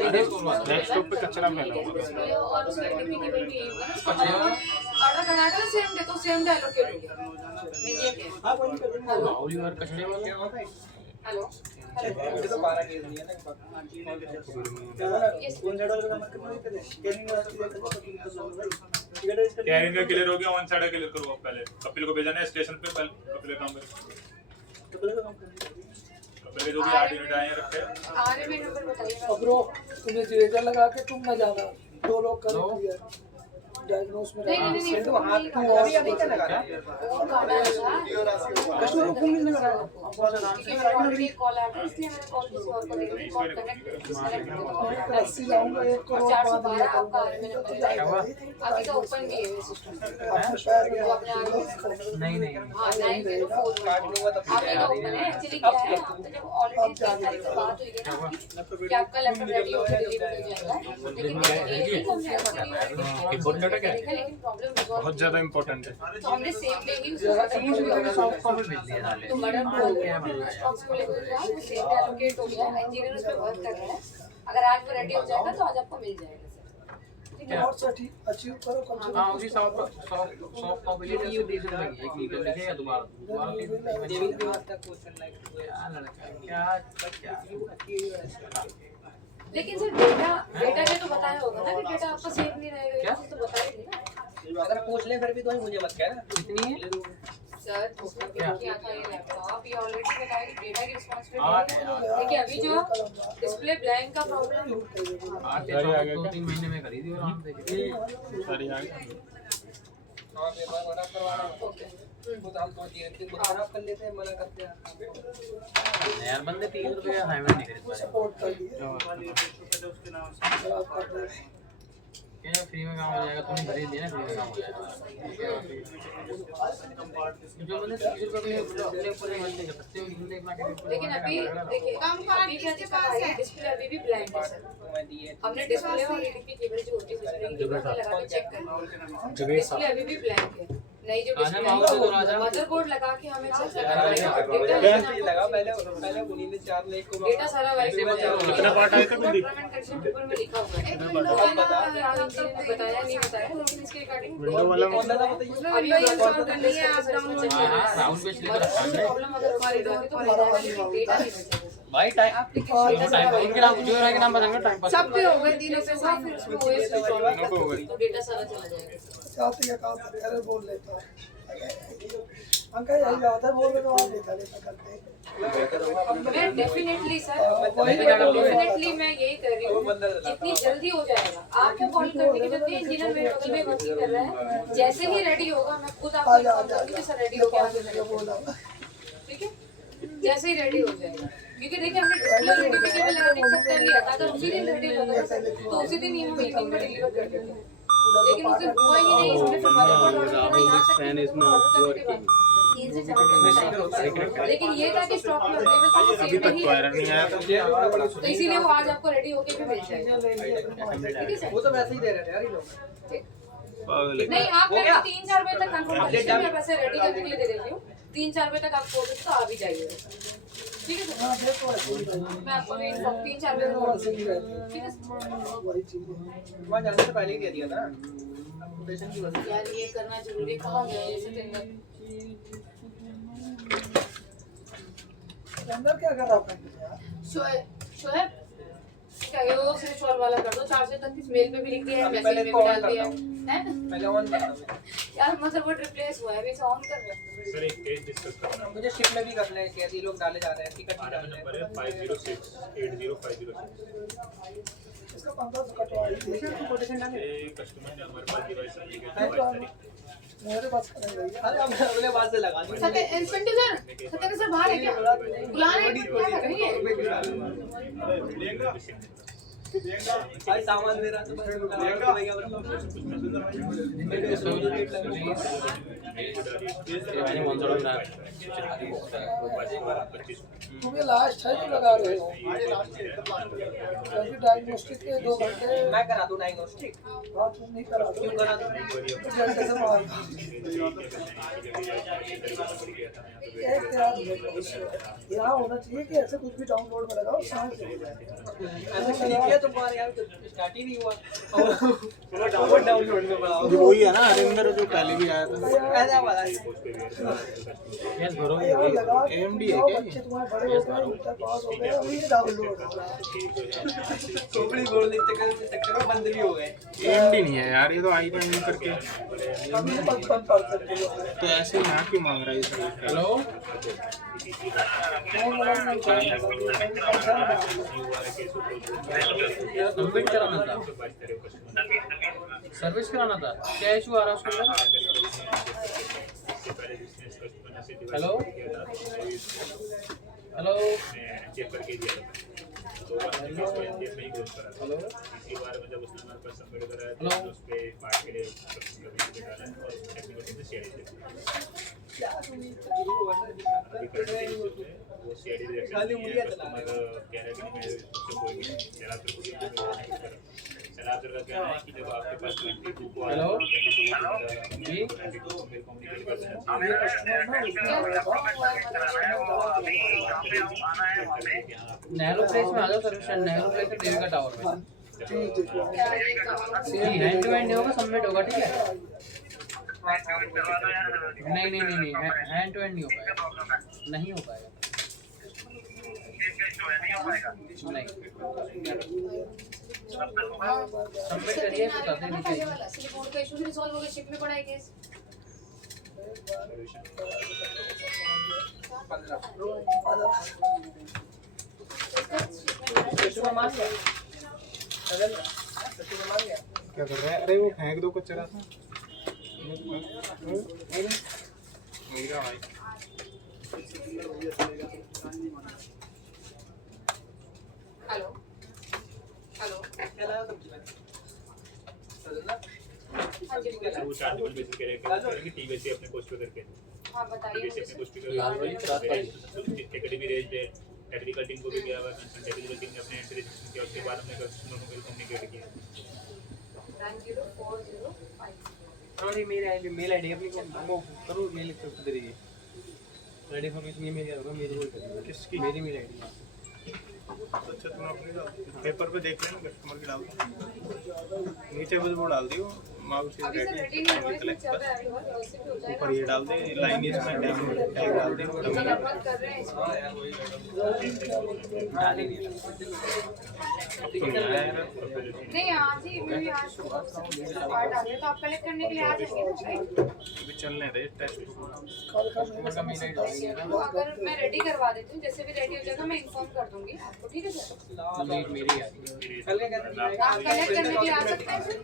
डेस्कटॉप पे कचरा फैला हुआ है। और उसका टेक्निकल भी यही होगा ना, ऑर्डर करना था सेम डे तो सेम डे एलोकेट हो गया। मैं ये कह हां वही कर देंगे। बाउली और कचड़े वाला हेलो मुझे तो 12 केस नहीं है ना कैरिंग का क्लियर हो गया, वन साइड क्लियर करो आप पहले। कपिल को भेजना है स्टेशन पे, पहले कपिल का काम करो। कपिल के जो भी 8 यूनिट आए हैं रखे हैं। आरे में नंबर बताइएगा। अब ब्रो तुम्हें जिरेटर लगा के तुम ना जाना, 2 लोग कर दिया डायग्नोस में। नहीं तो हाथ तो अभी अभी क्या लगा रहा है? वो काम है कस्टमर को फोन नहीं लगा। क्योंकि मेरा ऑलरेडी कॉल आ गया, इसलिए मैंने कॉल किसी और को देगी, कॉल कनेक्ट करके सेलेक्ट कर दूंगा। 80 लाऊंगा 1 करोड़ 412 आपका आरे में नंबर है। अभी तो ओपन भी है ये सिस्टम। तो अपने आप नहीं नहीं हाँ 9041 आपका ओपन है। एक्चुअली क्या है, तो जब ऑलरेडी 3 तारीख से बात हुई है ना कि आपका लैपटॉप रेडी होकर डिलीवर हो जाएगा, लेकिन ये हमने एक्चुअली देखा, लेकिन प्रॉब्लम रिजॉल्व बहुत ज्यादा इम्पोर्टेंट है। तो हमने सेम डे ही उसको सॉफ्ट कॉपी भेज दिया डाले। तो मर्डर हो गया, स्टॉक्स को लेकर गया, वो सेम डे एलोकेट हो गया, इंजीनियर उस पे वर्क कर रहे हैं। अगर आज वो रेडी हो जाएगा तो आज आपको मिल जाएगा सर, ठीक है। और सठी अचीव करो कम से हाँ उसी सॉफ्ट कॉपी ले ली, डिजिटल लगी एक मीटर लिखे या दोबारा ये भी हाथ तक क्वेश्चन लाइक क्या लड़का क्या क्या लेकिन सर डेटा के तो बताया होगा ना कि डेटा आपका सेफ नहीं रहेगा, ये चीज़ तो बताई थी ना अगर पूछ ले फिर भी तो ही मुझे मत कहना। कितनी है? सर। क्या था ये लैपटॉप, ये ऑलरेडी बताया कि डेटा की आठ रिस्पांसिबिलिटी है। देखिए अभी जो डिस्प्ले ब्लैंक का प्रॉब्लम आज 2-3 महीने में खरीदी और हम देखे सारी आ गई। हाँ पेपर खराब करवाना खुद हम तो ये खुद खराब कर लेते हैं, मना करते हैं। यार बंदे 3 रुपए का हाईवे नहीं खरीद पाए। सपोर्ट कर दिए। क्या फ्री में काम हो जाएगा? तुमने खरीद लिया ना, फ्री में काम हो जाएगा। जो बंदे 30 रुपए के अपने ऊपर मत ले सकते हो, इनसे एक लाख। लेकिन अभी देखिए अभी क्या दिक्कत आई है, डिस्प्ले अभी भी ब्लैंक है सर। हमने डिस्प्ले और एडीपी केबल जो होती है डिस्प्ले की केबल लगा के चेक कर, डिस्प्ले अभी भी ब्लैंक है। नई जो डिस्प्ले मदरबोर्ड लगा के हमें चेक करना पड़ेगा। लगा पहले उन्हीं ने 4 लाख को डेटा सारा वैसे कितना पार्ट आया था कुलदीप? पेमेंट कंडीशन पेपर में लिखा हुआ है। बताया नहीं बताया, लेकिन इसके रिगार्डिंग विंडो वाला अभी इंस्टॉल करनी है आप डाउनलोड राउंड पे क्लिक रखा है। प्रॉब्लम अगर हमारी होगी तो बताया कि डेटा नहीं बचेगा भाई टाइम इनके नाम जो है कि नाम बताएंगे टाइम पास। सब पे हो गए तीनों पे साथ, फिर उसमें ओएस स्विच ऑन दोनों को हो गई। तो डेटा सारा चला जाएगा। चाहते क्या काम करते अरे बोल लेता है अंकल यही आता है बोल रहे तो आप लेता करते हैं। मैं डेफिनेटली सर डेफिनेटली मैं यही कर रही हूँ, जितनी जल्दी हो जाएगा। आपको कॉल करने की जल्दी, इंजीनियर मेरे बगल में वर्किंग कर रहा है, जैसे ही रेडी होगा मैं खुद आपको इन्फॉर्म करूँगी कि सर रेडी हो गया, ठीक है? जैसे ही रेडी हो जाएगा, क्योंकि देखिए हमने डिस्प्ले और एडीपी केबल लगा के सब कर लिया था। अगर उसी दिन रेडी हो जाता तो उसी दिन ही हम मीटिंग में डिलीवर कर देते, लेकिन उस दिन हुआ ही नहीं। इसमें फिर मदरबोर्ड ऑर्डर करना, यहाँ तक कि ऑर्डर करने के बाद 3 से 4 दिन में टाइम, लेकिन ये था कि स्टॉक में अवेलेबल था, अभी तक तो एरर नहीं आया था। तो इसीलिए वो आज आपको रेडी होके भी मिल जाएगा, ठीक है सर? वो तो वैसे ही दे रहे हैं यार ये लोग। पागल है। नहीं आप मेरे को 3-4 बजे तक कंफर्म कर दीजिए, मैं वैसे रेडी करने के लिए दे देती हूँ। 3-4 बजे तक आप फोटो तो आ भी जाइएगा, ठीक है सर? मैं आपको 3-4 बजे तक, ठीक है सर? वही चीज है। वहाँ जाने से पहले ही दे दिया था ना ऑपरेशन की वजह यार ये करना जरूरी है, कहाँ गया ये सतेंद्र? अंदर क्या कर रहा है यार? शोएब क्या ये वो स्विच ऑन वाला कर दो, 433 मेल पे भी लिख दिया है, मैसेज में भी डाल दिया है। पहले ऑन करना है। यार मदरबोर्ड रिप्लेस हुआ है, अभी इसे ऑन कर रहे हैं। सर एक केस डिस्कस करना है। मुझे शिप में भी करना है, कैदी लोग डाले जा रहे हैं, टिकट नहीं हमारा डाल रहे नंबर है 50680506। इसका 1500 कटवा दीजिए। ये कस्टमर ने हमारे पास डिवाइस सर्टिफिकेट मेरे पास नहीं रही है। अरे हम अगले बार से लगा देंगे। इंस्पेक्टर सर बाहर है क्या? बुला रहे हैं, क्या कर रही है? भाई सामान मेरा तो बस भैया तुम ये लास्ट है जो लगा रहे हो, क्योंकि डायग्नोस्टिक के 2 घंटे मैं करा दूं डायग्नोस्टिक। हाँ तुम नहीं करा दो, क्यों करा दूं? कुछ घंटे से मार एक यहाँ होना चाहिए कि ऐसे कुछ भी डाउनलोड में लगाओ शांत से हो जाए। ऐसे नहीं किया तुम्हारे यार, स्टार्ट ही नहीं हुआ। डाउनलोड में बनाओ। ये वही है ना हरिंदर जो पहले भी आया था। ऐसा वाला है। यस भरोगे यहाँ लगा AMD है जाओ, क्या बच्चे तुम्हारे बड़े हो गए, इंटर पास हो गए, अभी डाउनलोड हो रहा है। खोपड़ी बोलने के चक्कर में बंद भी हो गए। AMD नहीं है यार, ये तो आई नहीं करके। अभी 55% हो गए। तो ऐसे यहाँ क्यों मांग रहा है ये सर्विस? हेलो नहीं बोला नहीं चाहिए, सबमिट कराना था, सर्विस कराना था, क्या इशू आ रहा है उसके अंदर? हेलो हेलो चेक करके दिया था हेलो इसी बार में जब उसने हमारे पास सबमिट कराया था तो उस पे पार्ट के लिए डाला और टेक्निकल टीम ने शेयर किया वो शेयर रिएक्शन कस्टमर कह रहे कि मैं उससे कोई नहीं चला फिर सलाह का क्या है कि जब आपके पास 22 को हेलो जी 22 को मेरे कम्युनिकेट करना नेहरू प्लेस में आ जाओ, सर्विस नेहरू प्लेस है देविका टावर में। हैंड टू हैंड होगा, सबमिट होगा, ठीक है? नहीं हैंड टू हैंड नहीं हो पाएगा, नहीं हो पाएगा, नहीं सबमिट करिए तो करते नीचे। सिलिकॉन का इशू रिजॉल्व हो गया, शिप में पड़ा है केस। क्या कर रहा है? अरे वो फेंक दो कुछ चला था मेरा भाई। हेलो हेलो हाँ जी वो चार्जेबल बेसिस के लिए करेंगे टीवीसी अपने पोस्ट पे करके हाँ बताइए टीवीसी अपने पोस्ट पे लाल वाली रात वाली एकेडमी रेज है टेक्निकल टीम को भी किया हुआ कंसल्ट टेक्निकल टीम ने अपने एंट्री रजिस्टर किया उसके बाद हमने कस्टमर को कम्युनिकेट किया 90405 और ये मेल आईडी अपनी को करो, मेल कर दीजिए रेडी फॉर ये मेरी होगा, मेरी कोई कर किसकी? मेरी मेल आईडी। अच्छा तुम अपने पेपर पे देख लेना, कस्टमर की डाल दो नीचे वो डाल दियो माउस से अभी सर रेडी नहीं हुआ, इसमें चल रहा है अभी बहुत व्यवस्थित हो जाएगा। ऊपर ये डाल दे लाइन इसमें टैग डाल दे लगभग कर रहे हैं इसमें। नहीं आज ही मेरी आज पार्ट आ गया, तो आप कलेक्ट करने के लिए आ जाएंगे ना, राइट? अभी चलने दे टेस्ट। कस्टमर का मेल आईडी तो अगर मैं रेडी करवा देती हूँ, जैसे भी रेडी हो जाएगा मैं इन्फॉर्म कर दूंगी आपको, ठीक है सर? लीड मेरी है। आप कलेक्ट करने के लिए आ सकते हैं सर?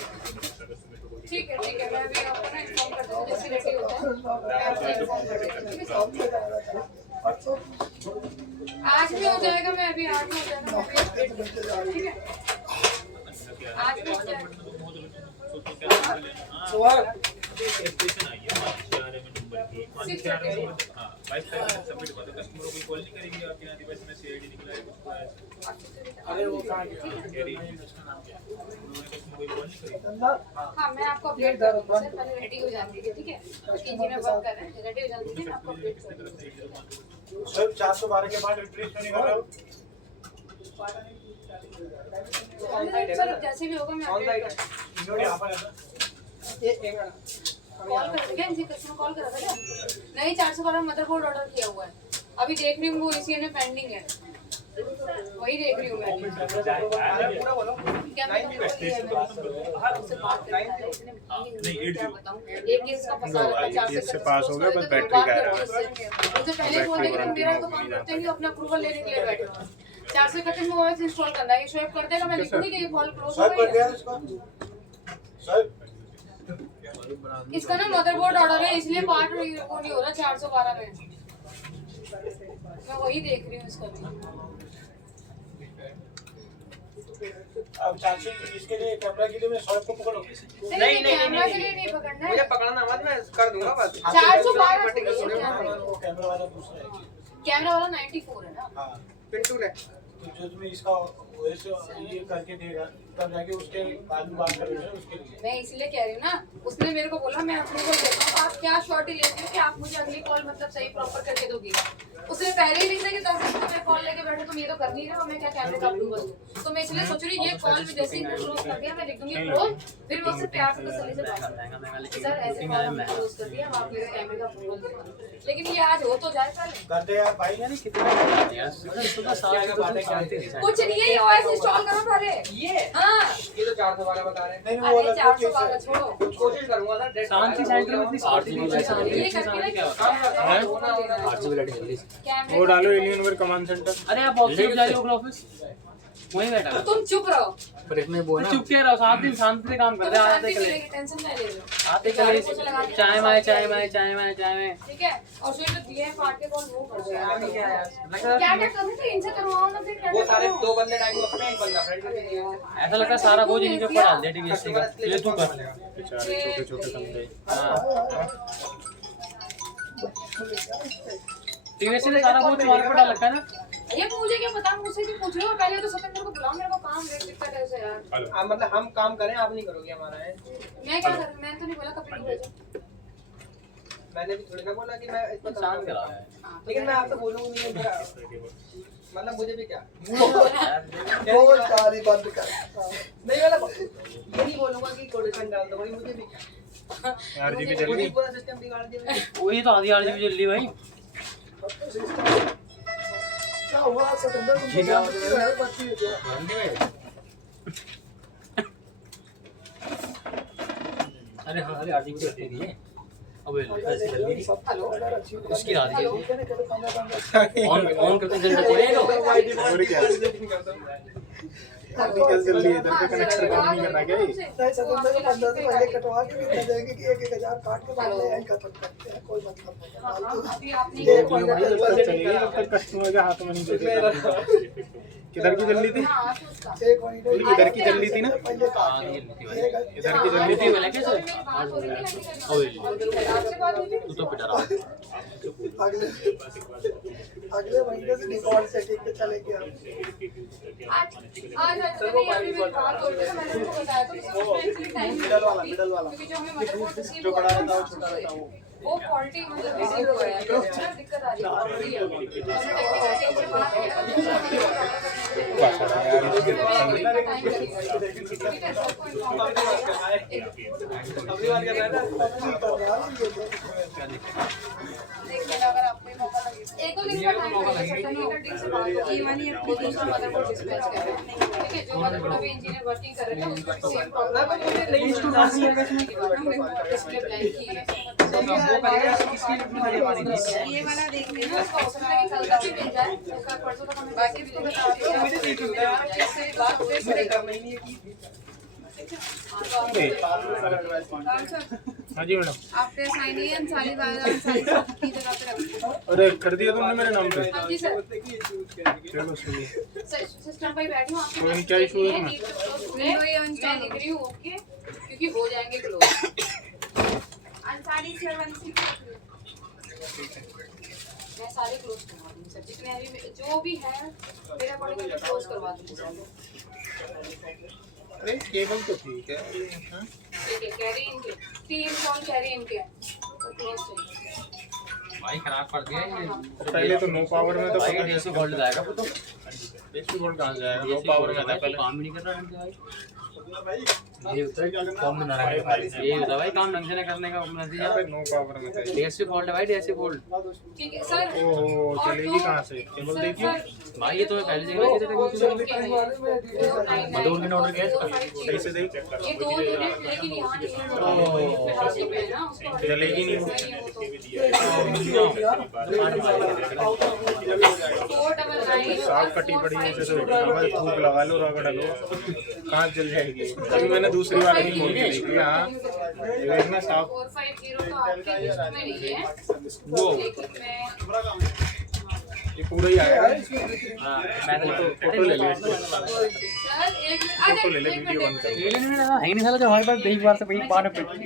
ठीक है मैं अभी आपको ना इन्फॉर्म कर दूँगी, जैसे रेडी होता है मैं आपको इन्फॉर्म कर देती हूँ, ठीक है सर? आज भी हो जाएगा, मैं अभी आज में हो जाएगा, मैं अभी अपडेट करती हूँ, ठीक है? आज भी हो जाएगा। स्टेशन आई है नंबर की 5 हां 5 सबमिट कर दो कस्टमर को कॉल नहीं करेगी आपके यहाँ डिवाइस में सीआईडी निकला है उसको अरे वो कहाँ गया? हाँ मैं आपको अपडेट कर दूँगी सर, पहले रेडी हो जाने दीजिए, ठीक है? इंजन में वर्क कर रहे हैं, रेडी हो जाने दीजिए, मैं आपको अपडेट कर दूँगी। सर 412 के बाद रिप्लेस नहीं कर रहा हूं। सर जैसे भी होगा मैं अपडेट कर दूँगी। यहां पर है कॉल कर क्या इनसे कस्टमर कॉल करा था क्या? नहीं 412 मदरबोर्ड ऑर्डर किया हुआ है, अभी देख रही हूँ वो इसी में पेंडिंग है, वही देख रही हूँ मैं अभी। क्या मैं उससे बात करना है, इसने क्या बताऊँ, एक केस का फंसा रखा है 4 से पास हो गया, बस बैटरी का है। मुझे पहले बोल रहे कि तुम मेरा तो काम करते नहीं, अपना अप्रूवल लेने के लिए बैठे हो। 431 में ओएस इंस्टॉल करना है, ये शो कर देगा, मैं लिखूंगी कि ये फॉल क्लोज हो गई है। इसका ना मदरबोर्ड ऑर्डर है, इसलिए पार्ट वो नहीं हो रहा 412 में, मैं वही देख रही हूँ इसका भी। अब चाची इसके लिए कैमरा के लिए मैं 100 को पकड़ो। नहीं कैमरा के लिए नहीं पकड़ना है, मुझे पकड़ना मत, मैं कर दूंगा बस। 412 वो कैमरा वाला दूसरा है। कैमरा वाला 94 है ना। हाँ पिंटू ने तो जो तुम्हें इसका वैसे ये करके देगा तब जाके उसके बाद में बात करेंगे उसके लिए। मैं इसलिए कह रही हूँ ना, उसने मेरे को बोला मैं अप्रूवल देता हूँ, आप क्या शॉर्टी लेते हो कि आप मुझे अगली कॉल मतलब सही प्रॉपर करके दोगी। उसने पहले ही लिख दिया कि 10 मिनट में कॉल लेके बैठे, तुम ये तो कर नहीं रहे हो, मैं क्या कैमरे का अप्रूवल दूँ। तो मैं इसलिए सोच रही हूँ ये कॉल में जैसे ही क्लोज कर दिया मैं लिख दूंगी क्लोज, फिर मैं उससे प्यार से तसल्ली से बात करूँगी सर ऐसे कॉल हमने क्लोज कर दिया, अब आप मेरे कैमरे का अप्रूवल दे। लेकिन ये आज हो तो जाए पहले। करते यार भाई यानी कितना कुछ नहीं है, ओएस इंस्टॉल करो पहले। ये हाँ ये तो 412 बता रहे हैं। नहीं वो अरे अलग 412 छोड़ो, कोशिश करूंगा ना डेट शांति सेंटर में इतनी शांति नहीं है, शांति ये नहीं करके है, ना क्या होता है? होना 8 GB लाइट जल्दी से। कैमरे वो का- डालो एलियन वर्क कमांड सेंटर। अरे आप ऑफिस में जाइए, ओकर ऑफिस वहीं बैठा है। तुम चुप रहो, पर इसमें वो है ना चुप क्या रहो, 7 दिन शांति से काम करते तुम्हें हैं, शांति आते कले मिलेगी, टेंशन नहीं ले लो। आते कले चाय माय चाय माय चाय माय चाय माय। ठीक है, और फिर जो दिए हैं पार्ट के कौन वो कर दो यार। क्या यार क्या क्या करूँ तो इनसे करवाओ ना, फिर क्या वो सारे करूँ? 2 बंदे टाइम रखते हैं, एक बंदा फ्रेंड के लिए। ऐसा लगता है सारा बोझ इनके ऊपर डाल दे डीएससी का, ये तू कर। बेचारे छोटे छोटे कमरे। डीएससी ने सारा बोझ तुम्हारे ऊपर डाल रखा है ना। ये मुझे क्या पता, मुझसे भी पूछ रहे हो। पहले तो सतेंद्र को बुलाओ, मेरे को काम रेट दिक्कत है उसे यार। आप मतलब हम काम करें, आप नहीं करोगे हमारा है। मैं क्या करूँ, मैंने तो नहीं बोला कपड़े भेजो। मैंने भी थोड़ी ना बोला कि मैं इस पर इंसान करा है। हाँ, लेकिन मैं आपसे बोलूंगा नहीं मेरा मतलब मुझे भी क्या वो सारी बंद कर। नहीं मतलब ये नहीं बोलूंगा कि कोडिशन डाल दो भाई, मुझे भी क्या आरजीबी मुझे जल्दी। पूरा सिस्टम बिगाड़ दिया मैंने। वही तो आधी आरजीबी जल्दी भाई। क्या हुआ सतेंद्र, तुम क्या है बच्ची है? अरे हाँ अरे 8 GB रखने की है। अबे जल्दी उसकी रात है। ऑन करते जल्दी पड़ेगा। और क्या टेक्निकल जल्दी इधर पे कनेक्शन काम नहीं करना क्या ये? नहीं सतेंद्र को 15 से पहले कटवा के भी दे देंगे कि 1,000 काट के बाद में यहीं खत्म करते हैं, कोई मतलब नहीं है। हाँ, फालतू हाँ, अभी आपने एक भाई महीना जब तक चलेगी तब तक कस्टमर के हाथ में नहीं दे देगा। किधर की जल्दी थी? हाँ, तो उसका। एक महीने इधर की जल्दी थी ना? पहले काट के इधर की जल्दी थी। वाला कैसे? मेरी बात हो रही है, आपसे बात हो रही है। तू तो पिटा रहा है। अगले महीने से डिफॉल्ट सेटिंग पे चलेंगे हम। आज एक्चुअली अभी मेरी बात हो रही है, मैंने उनको बताया तो इसमें टाइम मिडल वाला क्योंकि जो हमें मदरबोर्ड रिसीव जो बड़ा रहता है वो छोटा रहता है वो क्वालिटी मतलब रिसीव हुआ है, तो ना दिक्कत आ रही है क्वालिटी है। हमने टेक्निकल टीम से बात किया अगली बार क्या रहता देखिए अगर आपको ही मौका लगे एक दो दिन का टाइम लगेगा, टेक्निकल टीम से बात होगी, ये वाली दूसरा मदरबोर्ड डिस्पैच कर रहे हैं। ठीक है, जो मदरबोर्ड अभी इंजीनियर वर्किंग कर रहे हैं उसको सेम प्रॉब्लम डिस्प्ले ब्लैंक की है। वो करेगा इसकी लिफ्ट में हमारी नहीं। ये वाला देख लेना, उसका हो सकता है कि कल तक भी मिल जाए, उसका परसों तक हमें बाकी भी बता दिया मुझे नहीं मिलता है, इससे बात फिर से करना ही है कि हाँ जी मैडम। आपके साइन ही सारी बात की जगह पे रख। अरे कर दिया तुमने मेरे नाम पे? हाँ जी सर, चलो सही है। सिस्टम पे बैठी हूँ आपके कोई नहीं, क्या issue है तुम्हें? मैं लिख रही हूँ ओके, क्योंकि हो जाएंगे क्लोज। अंसारी मैं सारे क्लोज करवा दूँगी सर, जितने अभी जो भी है मेरे अकॉर्डिंग मैं क्लोज करवा दूँगी सर। अरे केबल तो ठीक है। हाँ? ठीक है, कैरी इनके 3 कॉल कैरी इनके तो क्लोज चाहिए। भाई खराब कर दिया ये। पहले तो नो पावर में तो भाई पता नहीं डीएससी गोल्ड जाएगा वो तो। डीएसपी बोर्ड कहाँ से आएगा? नो पावर में था पहले। काम ही नहीं कर रहा है भाई। ये होता है फॉर्म में ना रखा है। ये होता है भाई काम ढंग से नहीं करने का नतीजा। यहाँ पे नो पावर में था। डीएससी फॉल्ट है भाई, डीएससी फॉल्ट। ठीक है सर। ओहो और चलेगी दो- कहाँ से? केबल सर, देखिए। सर, भाई ये तुम्हें पहले देखना चाहिए था मदोर के ऑर्डर किया सही से देख। ये 2 यूनिट लेकिन यहाँ नहीं है, राशि पे है ना उसको जलेगी नहीं। नहीं हो तो 499 साफ कटी पड़ी है जैसे हमारे धूप लगा लो रगड़ लो कहाँ जल जाएगी। अभी मैंने दूसरी बार नहीं खोल के देखी। हाँ ये देखना साफ। 450 तो आपके लिस्ट में नहीं है, वो लेकिन मैं ये पूरा ही आएगा। इसमें बेहतरीन। फोटो ले ले इसको। सर एक फोटो ले ले, वीडियो बंद कर। है नहीं साला जो हमारे पास एक बार से वही पार पे